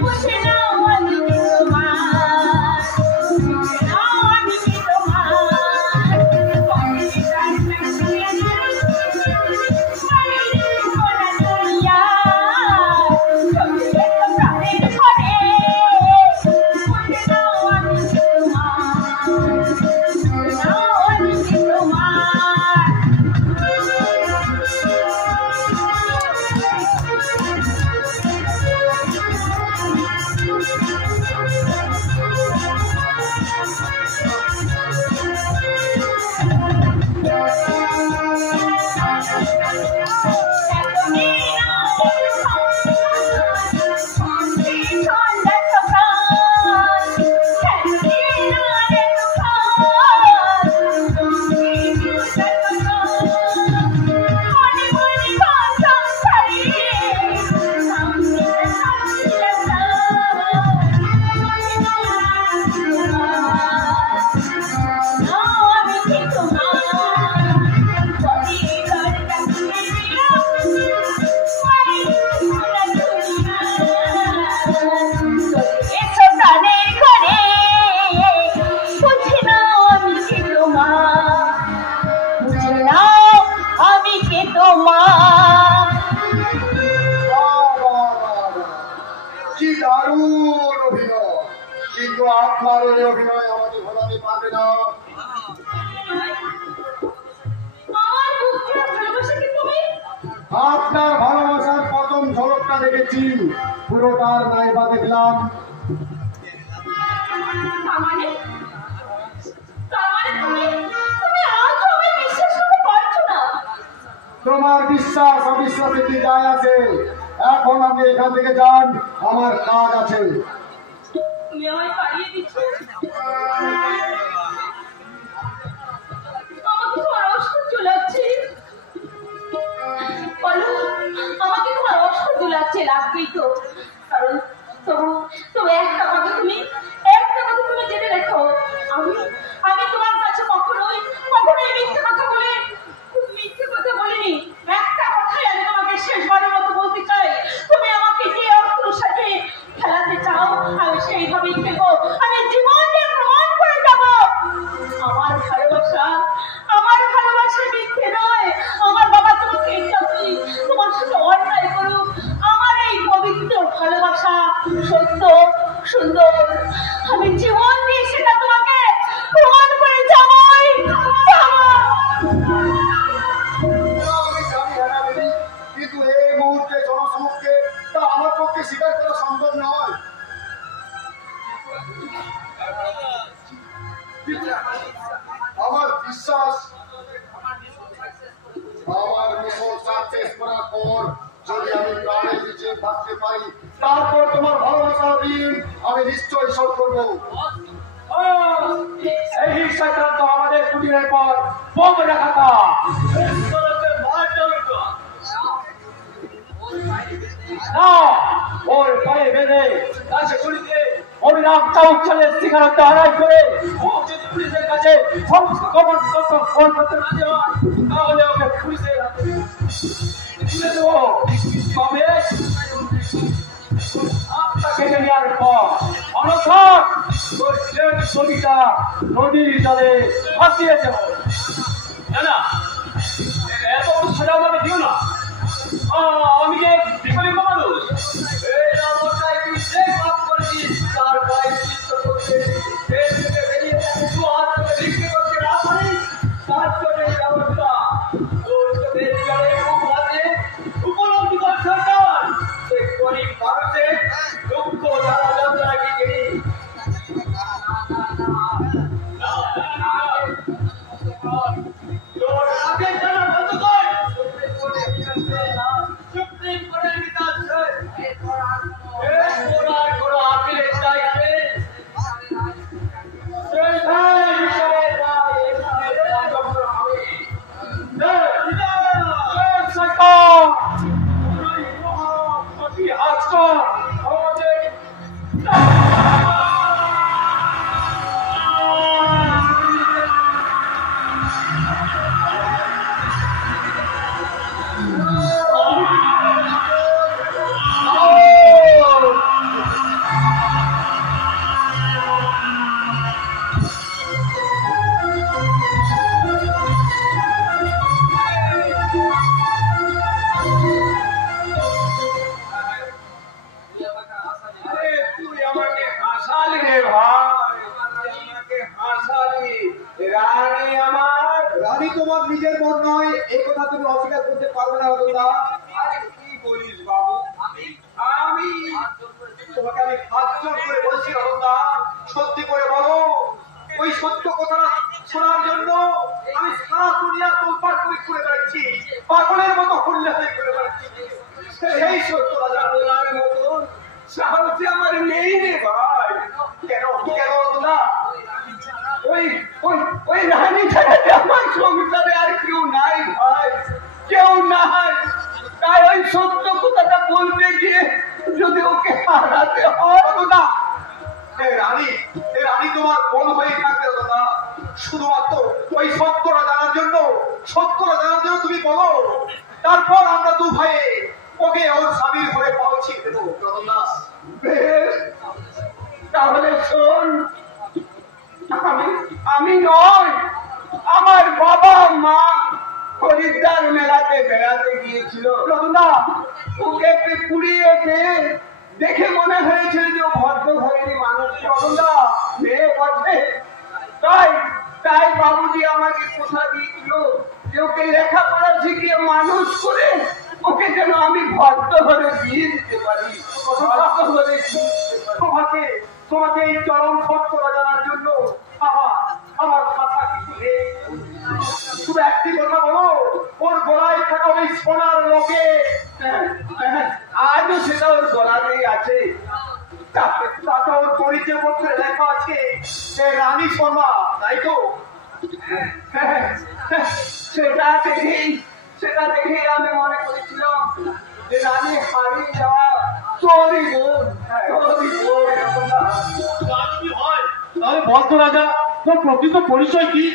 বসে নাও আমি তোমার, বসে নাও আমি তোমার। মা, বুঝে নাও আমি কে তোমার। কি দারুণ অভিনয়, কিন্তু আপনার এই অভিনয় আমাকে ভোলাতে পারবে না। আমার বুকে ভালোবাসা কি তুমি? আপনার ভালোবাসার প্রথম ঝলকটা দেখেছি, পুরোটার নাইবা দেখলাম। তার মানে তুমি আজও আমায় বিশ্বাস করতে পারছো না? তোমার বিশ্বাস অবিশ্বাসে কি যায় আছে? এখন আপনি এখান থেকে যান, আমার কাজ আছে। তুমি আমায় পাড়িয়ে দিচ্ছ। আমাকে তোমার অসহ্য লাগছে। বলো, আমাকে তোমার অসহ্য লাগছে, লাগবেই তো। কারণ তবু একটা কথা তুমি জেনে রেখো, আমি তোমার কাছে কখনোই মিথ্যে কথা বলিনি। একটা কথাই আমি তোমাকে শেষবারের মতো বলতে চাই, তুমি আমাকে যে অস্ত্রের সাথে খেলাতে চাও আমি সেইভাবেই খেলবো। আমি জীবন দিয়ে প্রমাণ করে যাব আমার ভালোবাসা মিথ্যে নয়। আমার বাবা তোমাকে যতই তোমার সাথে অন্যায় করুক, আমার এই পবিত্র ভালোবাসা সত্য সুন্দর। আমি জীবন দিয়ে সেটা তোমাকে প্রমাণ করে যাবই। আমি জানি হ্যাঁ দিদি, কিন্তু এই মুহূর্তে জনসমক্ষে তা আমার পক্ষে স্বীকার করা সম্ভব নয়। আমার বিশ্বাস, আমার মিশন সাকসেস করার পর যদি আমি প্রাণে বেঁচে থাকতে পারি, তারপর তোমার ভালোবাসার ঋণ আমি নিশ্চয়ই শোধ করবো। এই সংক্রান্ত আমাদের কুটিরের পর বোম রাখাটা না, ওর পায়ে বেঁধে কাছে গুলিতে অবিরাম চাউক চালের শিকারত্ব আড়াই করে ও যদি পুলিশের কাছে সমস্ত খবর করতে না দেওয়া, তাহলে ওকে পুলিশের হাতে তুলে দেবো। তবে আত্মা কেটে নেওয়ার পর অনর্থক তোর শেষ ছবিটা নদীর জলে ভাসিয়ে দেব। না, এত সাজা আমাকে দিও না। আমি যে বিকলিত মানুষ, এই রামটাই তুই যে পাপ করেছিস তার প্রায়শ্চিত্ত করতে বেরিয়ে কিছু হাত করে বিক্রি করতে না পারি, তার জন্য এই ব্যবস্থা তোর চোখের জলে মুখ হাতে উপলব্ধি কর সরকার। সে গরিব মানুষের দুঃখ যারা যন্ত্রণা কি করি তোর আগে জানা বন্ধ কর। সুপ্রিম কোর্টের বিধান কোনো আপিলের জায়গাতে রানী তোমার নিজের মন নয়, এই কথা তুমি অস্বীকার করতে পারবে না রতনদা। কি বলিস বাবু? আমি তোমাকে হাত জোর করে বলছি রতনদা, সত্যি করে বলো। ওই সত্য কথাটা শোনার জন্য আমি সারা দুনিয়া তোলপাড় করে ঘুরে বেড়াচ্ছি, পাগলের মতো হল্লাতে ঘুরে বেড়াচ্ছি। সেই সত্যটা জানার মতো সাহস আমার নেই রে ভাই। কেন রতনদা? ওই রানী ছাড়া আমার সংসারে আর কেউ নাই ভাই, কেউ নাই। তাই ওই সত্য কথাটা বলতে গিয়ে যদি ওকে হারাতে হয় না, রানী তোমার বোন হয়ে থাকতে দাদা, শুধুমাত্র ওই সত্যটা জানার জন্য তুমি বলো, তারপর আমরা দু ভাই ওকে ওর স্বামীর ঘরে পৌঁছে দেবো। বেশ, তাহলে শোন, আমি নয় ওকে পুড়িয়েছে দেখে মনে হয়েছে যে ও ভদ্র ঘরের মানুষ রতনদা মেয়ে বটে। তাই তাই বাবুজি আমাকে কথা দিয়েছিল যে ওকে লেখাপড়া শিখিয়ে মানুষ করে ওকে যেন আমি ভদ্র ঘরে বিয়ে দিতে পারি। তোমাকে তোমাকে এই চরম সত্য জানার জন্য আমার কথা কিছু নেই। শুধু একটি কথা বলো, ওর গলায় থাকা ওই সোনার লোকে আজও সেটা ওর গলাতেই আছে। তাতে ওর পরিচয় পত্রে লেখা আছে সে রানী শর্মা, তাই তো? সেটা দেখেই আমি মনে করেছিলাম যে রানী হারিয়ে যাওয়া তোরই বোন। তাহলে বলতো রাজা, তোর প্রকৃত পরিচয় কি?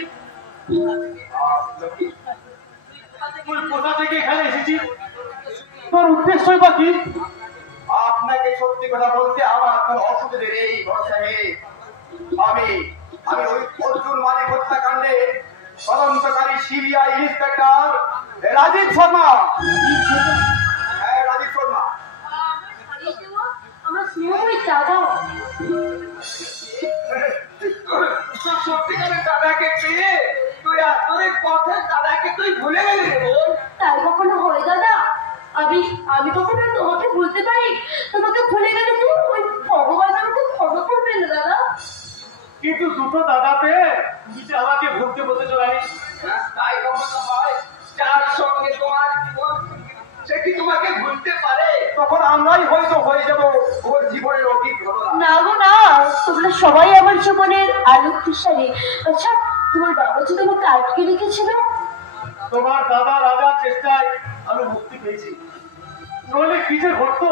তুই কোথা থেকে এখানে এসেছিস? তোর উদ্দেশ্যই বা কি? আপনাকে সত্যি কথা বলতে আমার কোনো অসুবিধে নেই সাহেব। আমি ওই অর্জুন মালিক হত্যাকাণ্ডে তদন্তকারী সিবিআই ইন্সপেক্টর রাজীব শর্মা। হ্যাঁ, রাজীব শর্মা। আমার স্নেহই দাদা। সত্যিকারের দাদাকে পেয়ে তুই তোর পথের দাদাকে তুই ভুলে গেলি রে বোন। তাই কখনো হয় দাদা? আমি কখনো তোমাকে ভুলতে পারি? তোমাকে ভুলে গেলে তো ওই ভগবান আমাকে ক্ষমা করবে না দাদা। কিন্তু দুটো দাদা পেয়ে তুই যে আমাকে ভুলতে বলতে রানী। তাই কখনো হয়? যার সঙ্গে তোমার জীবন সে কি তোমাকে ভুলতে পারে? তখন আমরাই হয়তো হয়ে যাবো ওর জীবনের অতীত ঘটনা। না গো না, তোমরা সবাই আমার জীবনের আলোক দিশারি। আচ্ছা, তোমার বাবা যে তোমাকে আটকে রেখেছিল? তোমার দাদা রাজার চেষ্টায় আমি মুক্তি পেয়েছি, নইলে কি যে ঘটতো।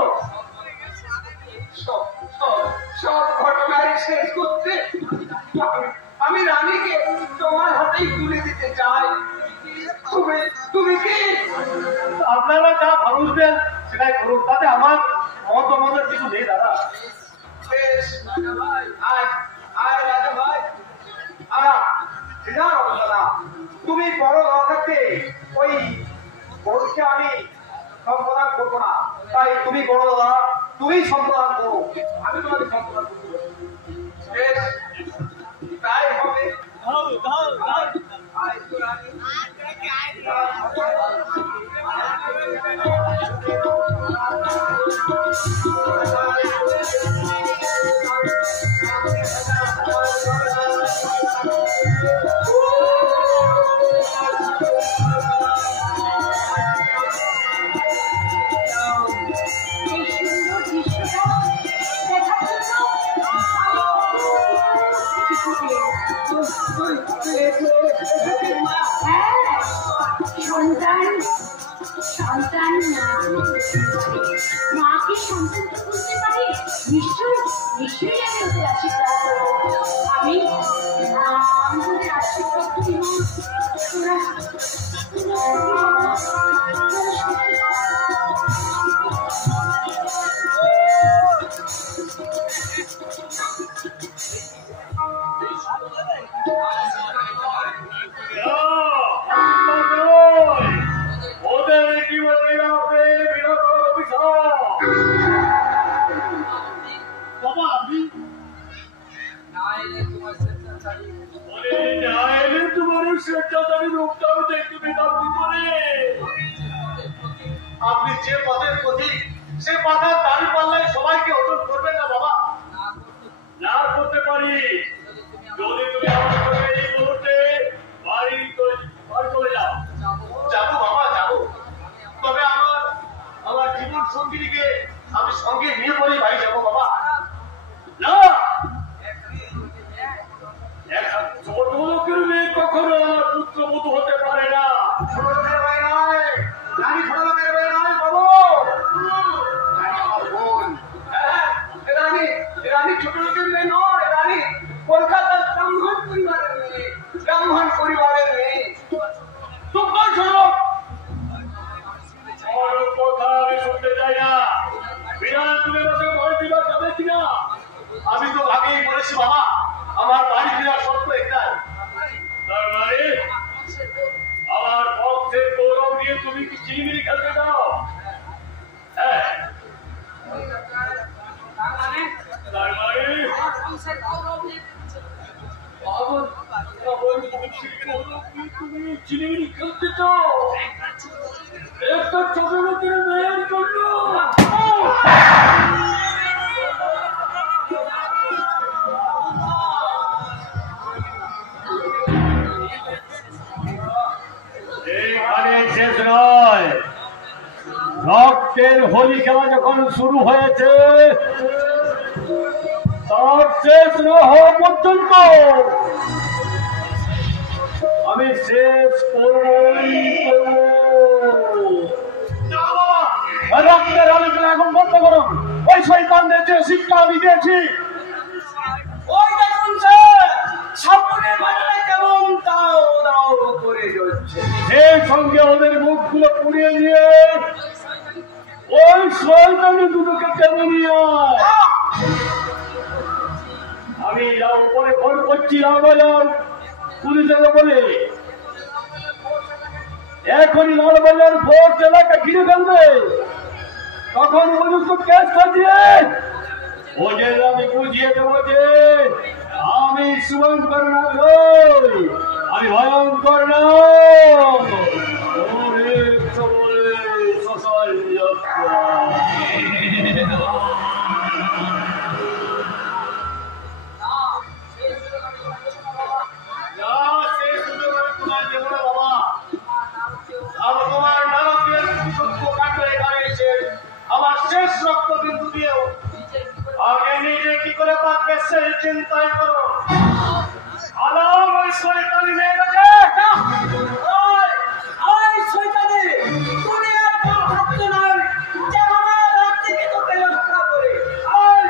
সব ঘটনায় শেষ করতে আমি রানীকে তোমার হাতেই তুলে দিতে চাই। তুমি কি? আপনারা যা ভালোবাসবেন সেটাই করুন, তাতে আমার মতের কিছু নেই দাদা। বেশ, আয় রাজা ভাই। দাদা, তুমি বড় দাদা থাকতে ওই বড়কে আমি সম্প্রদান করবো না। তাই তুমি বড় দাদা, তুমি সম্প্রদান করো, আমি তোমাকে সম্প্রদান করবো। বেশ, তাই হবে। আয় তো রানী। সন্তান না মাকে সন্তানকে বলতে পারি? নিশ্চয়ই আমি ওদের আশীর্বাদ করবো। আমি ওদের আশীর্বাদ দিব। ওদের জীবনের বাবা আপনি তোমার স্বেচ্ছাচারী রূপটাও দেখতে পেতাম কি করে? আপনি যে পথের প্রতীক, সে পথের দাঁড়ি পাল্লায় সবাইকে অটল করবেন না বাবা। না করতে পারি যদি তুমি আমার সঙ্গে এই মুহূর্তে বাড়ি চলে যাও। যাবো বাবা, যাবো, তবে আমার জীবন সঙ্গীকে আমি সঙ্গে নিয়ে পরেই বাড়ি যাবো বাবা। না, ছোট লোকের মেয়ে কখনো আমার পুত্রবধূ হতে পারে না। ছোট লোকের ভাই নয়, রানী ছোট লোকের ভাই নয় বাবু। রানী ছোট লোকের মেয়ে নয়, রানী কলকাতার ব্রাহ্মণ পরিবারের মেয়ে। ব্রাহ্মণ পরিবারের মেয়ে। তোমার স্বরূপ কথা আমি শুনতে চাই না। বিধান তুমি বসে ঘরে দিবা যাবে কিনা? আমি তো আগেই বলেছি বাবা, আমার বাড়ি ফেরার শর্ত একটাই। তার মানে আমার পক্ষের গৌরব নিয়ে তুমি কি চিনিমিনি খেলতে দাও? তুমি চিনিমিনি খেলতে চাও একটা চোখের ভিতরে মেয়ের জন্য এইখানে শেষ নয়। রক্তের হোলি খেলা যখন শুরু হয়েছে তার শেষ না হওয়া পর্যন্ত আমি শেষ করবই করব। রক্তের হোলি খেলা এখন বন্ধ করুন। ওই শয়তানদের যে শিক্ষা আমি দিয়েছি ওই দেখুন স্যার সামনে বাজারে কেমন দাও দাও করে যাচ্ছে। সেই সঙ্গে ওদের মুখগুলো পুড়িয়ে নিয়ে ওই শয়তানি দুটোকে টেনে নিয়ে আয়। আমি যা উপরে ফোন করছি লালবাজার পুলিশকে বলে এখনই লালবাজার ফোর্স এলাকা ঘিরে ফেলবে। তখন উপযুক্ত কেস সাজিয়ে ওদের আমি বুঝিয়ে দেবো যে আমি শুভঙ্কর না নই, আমি ভয়ঙ্কর না। সোশ্যাল যাত্রা আমার শেষ রক্ত বিন্দু দিয়েও আগে নিজে কি করে পারবে সেই চিন্তাই করো। আলাম ওই শয়তানি মেয়েটাকে শয়তানি তুমি আর পা থাকতে নাই যে আমার রাত থেকে তোকে রক্ষা করে আর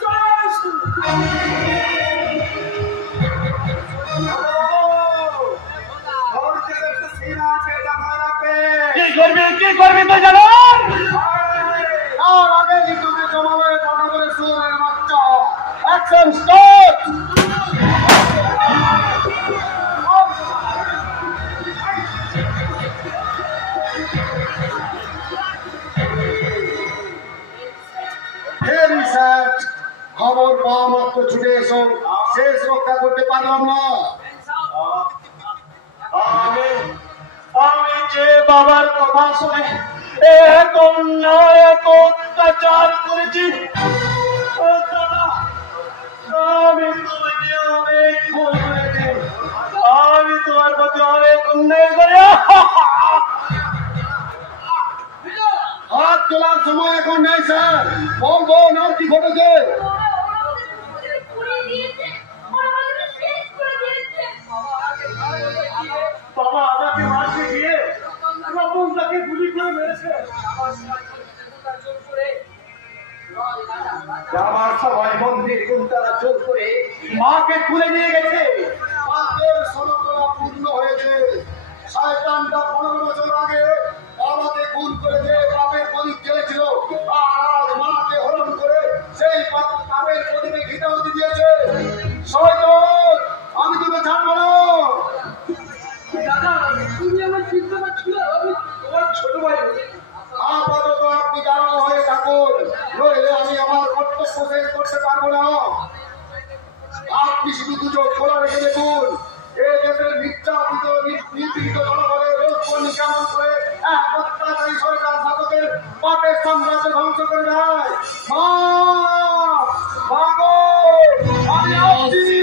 চলে আসুন। কি করবি তো জানো আর আগে লিখতে জমাবে কথা বলে সুরের বাচ্চা অ্যাকশন স্টার্ট। খবর পাওয়া মাত্র ছুটে এসো, শেষ রক্ষা করতে পারলাম না। আমি যে বাবার কথা শুনে এক অন্যায় এক অত্যাচার করেছি, আমি তোমাকে অনেক ভুল করেছি, আমি তোমার প্রতি অনেক অন্যায় করে। হাত তোলার সময় এখন নেই স্যার, বলবো না কি ঘটেছে। বাবা আমাকে মারতে গিয়ে রতনদাকে গুলি করে মেরেছে। যাবার সময় মন্দির গুন্ডারা জোর করে মাকে তুলে নিয়ে গেছে। মাকে সনকরা পূর্ণ হয়েছে। শয়তানটা 15 বছর আগে বাবাকে খুন করে যে পাপের প্রদীপ জ্বেলেছিল, আর আজ মাকে হরণ করে সেই পাপের প্রদীপে ঘৃতাহুতি দিয়েছে। শয়তান, আমি তোকে ছাড়বো না। দাদা তুমি আমার চিন্তা করছিল, আমি তোমার ছোট ভাই। আপাতত আপনি দাঁড়ানো হয়ে থাকুন, নইলে আমি আমার কর্তব্য শেষ করতে পারবো না। আপনি শুধু দুটো খোলা রেখে দেখুন, এই দেশের নির্যাতিত নিপীড়িত জনগণের রোজপণি কেমন করে এক অত্যাচারী সরকার শাসকের পাপের সাম্রাজ্য ধ্বংস করে দেয়। মা, মাগো, আমি আসছি।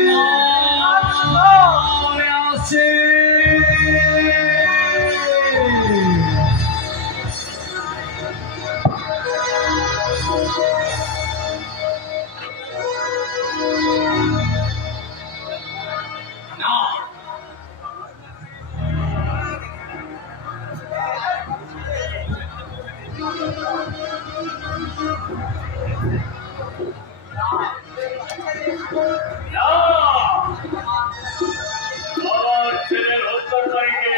আমার ছেলের হত্যাকারীকে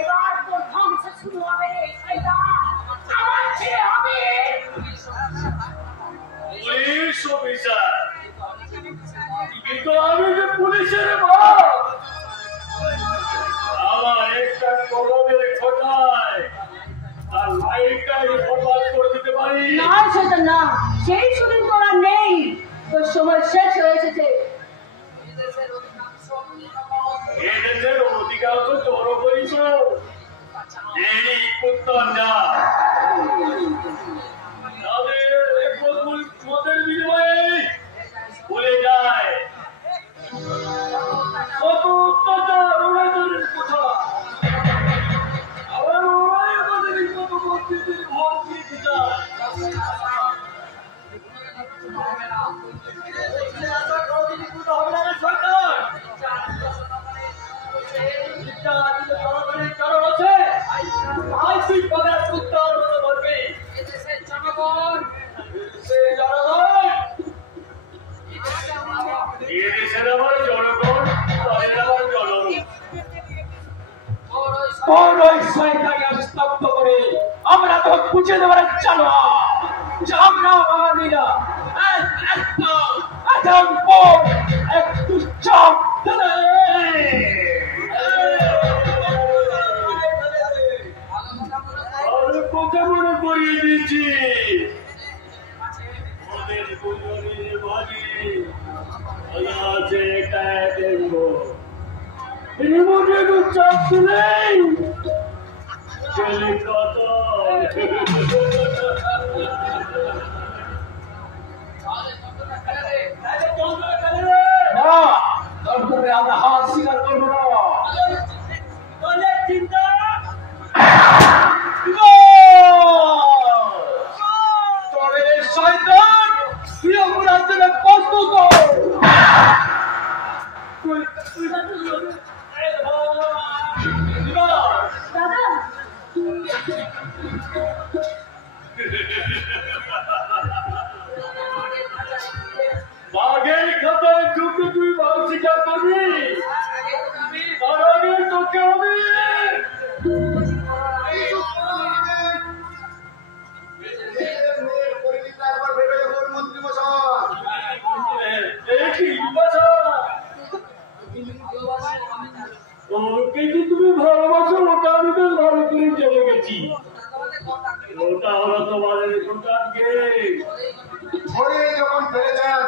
এবার তোর ধ্বংস শুরু হবে। পুলিশ অফিসার, কিন্তু আমি যে পুলিশের বাপ। আমার একটা কলমের খোঁটায় তার লাইফটাই বরবাদ করে দিতে পারি। না সেটা না, সেই সুদিন তোর আর নেই, তোর সময় শেষ হয়ে এসেছে। এই দেশের অধিকার তো জড় করিস, এই উত্তর না। তাদের মতের বিনিময়ে ভুলে যায় কত অত্যাচার ওদের কথা। আবার ওরাই আমাদের কত পরিস্থিতির ভোট দিতে চায়। কারণ আছে আইসিক বাজার উত্তর বলবে জনগণ এদেশের আবার জনগণ, তাদের আবার জনগণ। স্তব্ধ করে আমরা তো বুঝে দেওয়ার চালো যে আমরা বাঙালিরা একটু চাপ কথা মনে করিয়ে দিচ্ছি। ওদের দুজনের বাড়ি আছে একটা রিমোটের চাপ দিলেই ছেলে কত আমরা হাত স্বীকার করবো না। চিন্তা শয়তান তুই অপরাধ থেকে কষ্ট কর। দাদা বাঘের খাতায় ঢুকে তুই ভাগ স্বীকার করবি, তার আগে তোকে হবে কিন্তু তুমি ভালোবাসো, ওটা আমি তো ভালো করে জেনে গেছি। ওটা হলো তোমাদের কোনটাকে ধরে যখন ফেলে দেন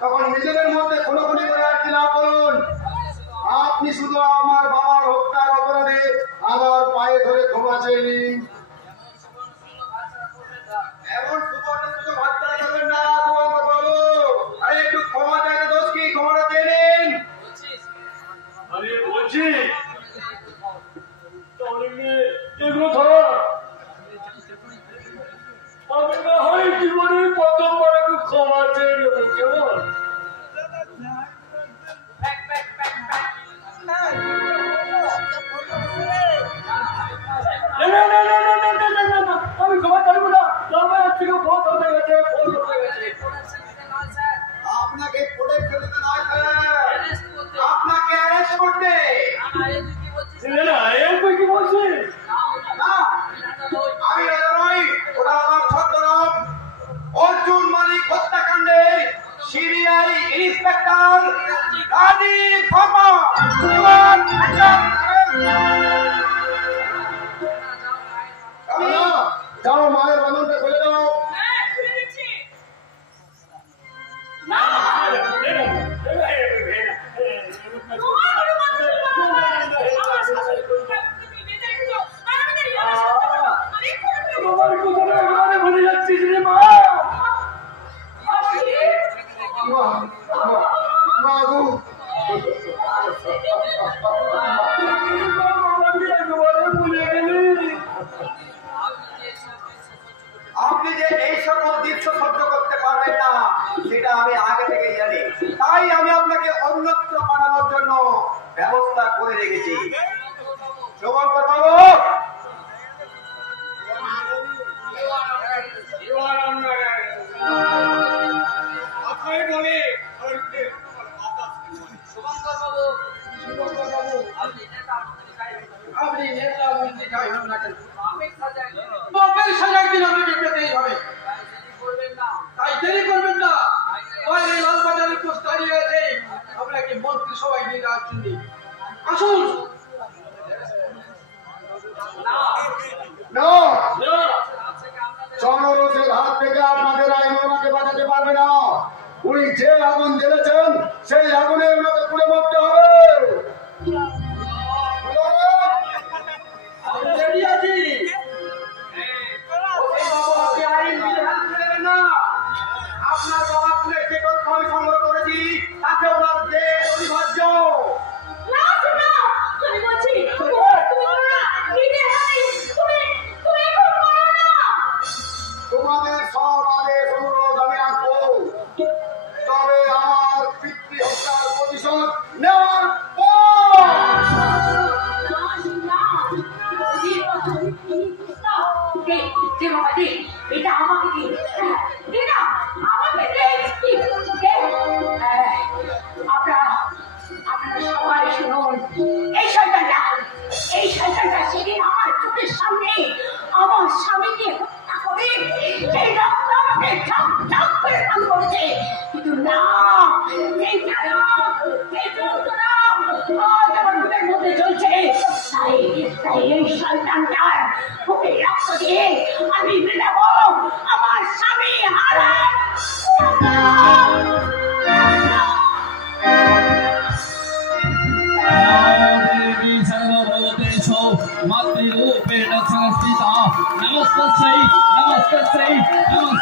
তখন নিজেদের মধ্যে খুনোখুনি করে আর কি লাভ বলুন? আপনি শুধু আমার বাবার হত্যার অপরাধে আমার পায়ে ধরে ক্ষমা চেয়ে নিন। এমন সুবর্ণ সুযোগ হাতছাড়া করবেন না শুভঙ্কর বাবু। আরে একটু ক্ষমা চাইতে দোষ কি, ক্ষমাটা চেয়ে নিন। আমি বলছি এগুলো ধর আমি না হয় জীবনে প্রথমবার একটু ক্ষমা চেয়ে নেবো, কেমন? আমি ক্ষমা চাইবো না, আমার থেকে বহুত হয়ে গেছে। আপনাকে কোর্টে ফেলে দিতে নয় স্যার, আপনাকে অ্যারেস্ট করতে। তুই কি বলছিস? না, আমি রাজা নই, ওটা আমার ছদ্মনাম। অর্জুন মালিক হত্যাকাণ্ডের সিবিআই ইন্সপেক্টর রাজীব শর্মা। যাও, মায়ের বাঁধনটা খুলে দাও। আমার কোথাও এবারে ভুলে যাচ্ছিস রে মা। আপনি যে এই সকল দৃশ্য সহ্য করতে পারবেন না সেটা আমি আগে থেকেই জানি, তাই আমি আপনাকে অন্যত্র পাঠানোর জন্য ব্যবস্থা করে রেখেছি। শুভঙ্কর বাবু, আপনি নেতা মন্ত্রী যাই হন না কেন, বাপের সাজা দিন আমাকে পেতেই হবে। তাই দেরি করবেন না, নিয়ে যাওয়ার জন্য। আসুন। না, চন্দ্ররোষের হাত থেকে আপনাদের আইন ওনাকে বাঁচাতে পারবে না। উনি যে আগুন জ্বেলেছেন সেই আগুনে ওনাকে পুড়ে মরতে হবে। রেডি আছি। বাবু, আপনি আইন বিধান দেবেন না। আপনার বাবাকে যে তথ্য আমি সংগ্রহ করেছি তাতে ওনার যে অনিবার্য। না শোনো, আমি বলছি তুমি করো না, নিজে হাতে তুমি এখন করো না। তোমাদের সব আদেশ অনুরোধ আমি রাখবো, তবে আমার পিতৃ হত্যার প্রতিশোধ নেওয়ার পর। এটা আমাকে দে না, আমাকে দে। আপনারা সবাই শুনুন, এই শয়তানটা সেদিন আমার চোখের সামনে আমার স্বামীকে হত্যা করে সেই রক্ত আমাকে ঝাঁক ঝাঁক করে পান করেছে। কিন্তু না, এই আমার বুকের মধ্যে চলছে। তাই এই শয়তানটার বুকে রক্ত দিয়ে আমি মেটাবো আমার স্বামী হারা। मातृरूपेण संस्थिता नमस्तस्यै नमस्तस्यै नमस्तस्यै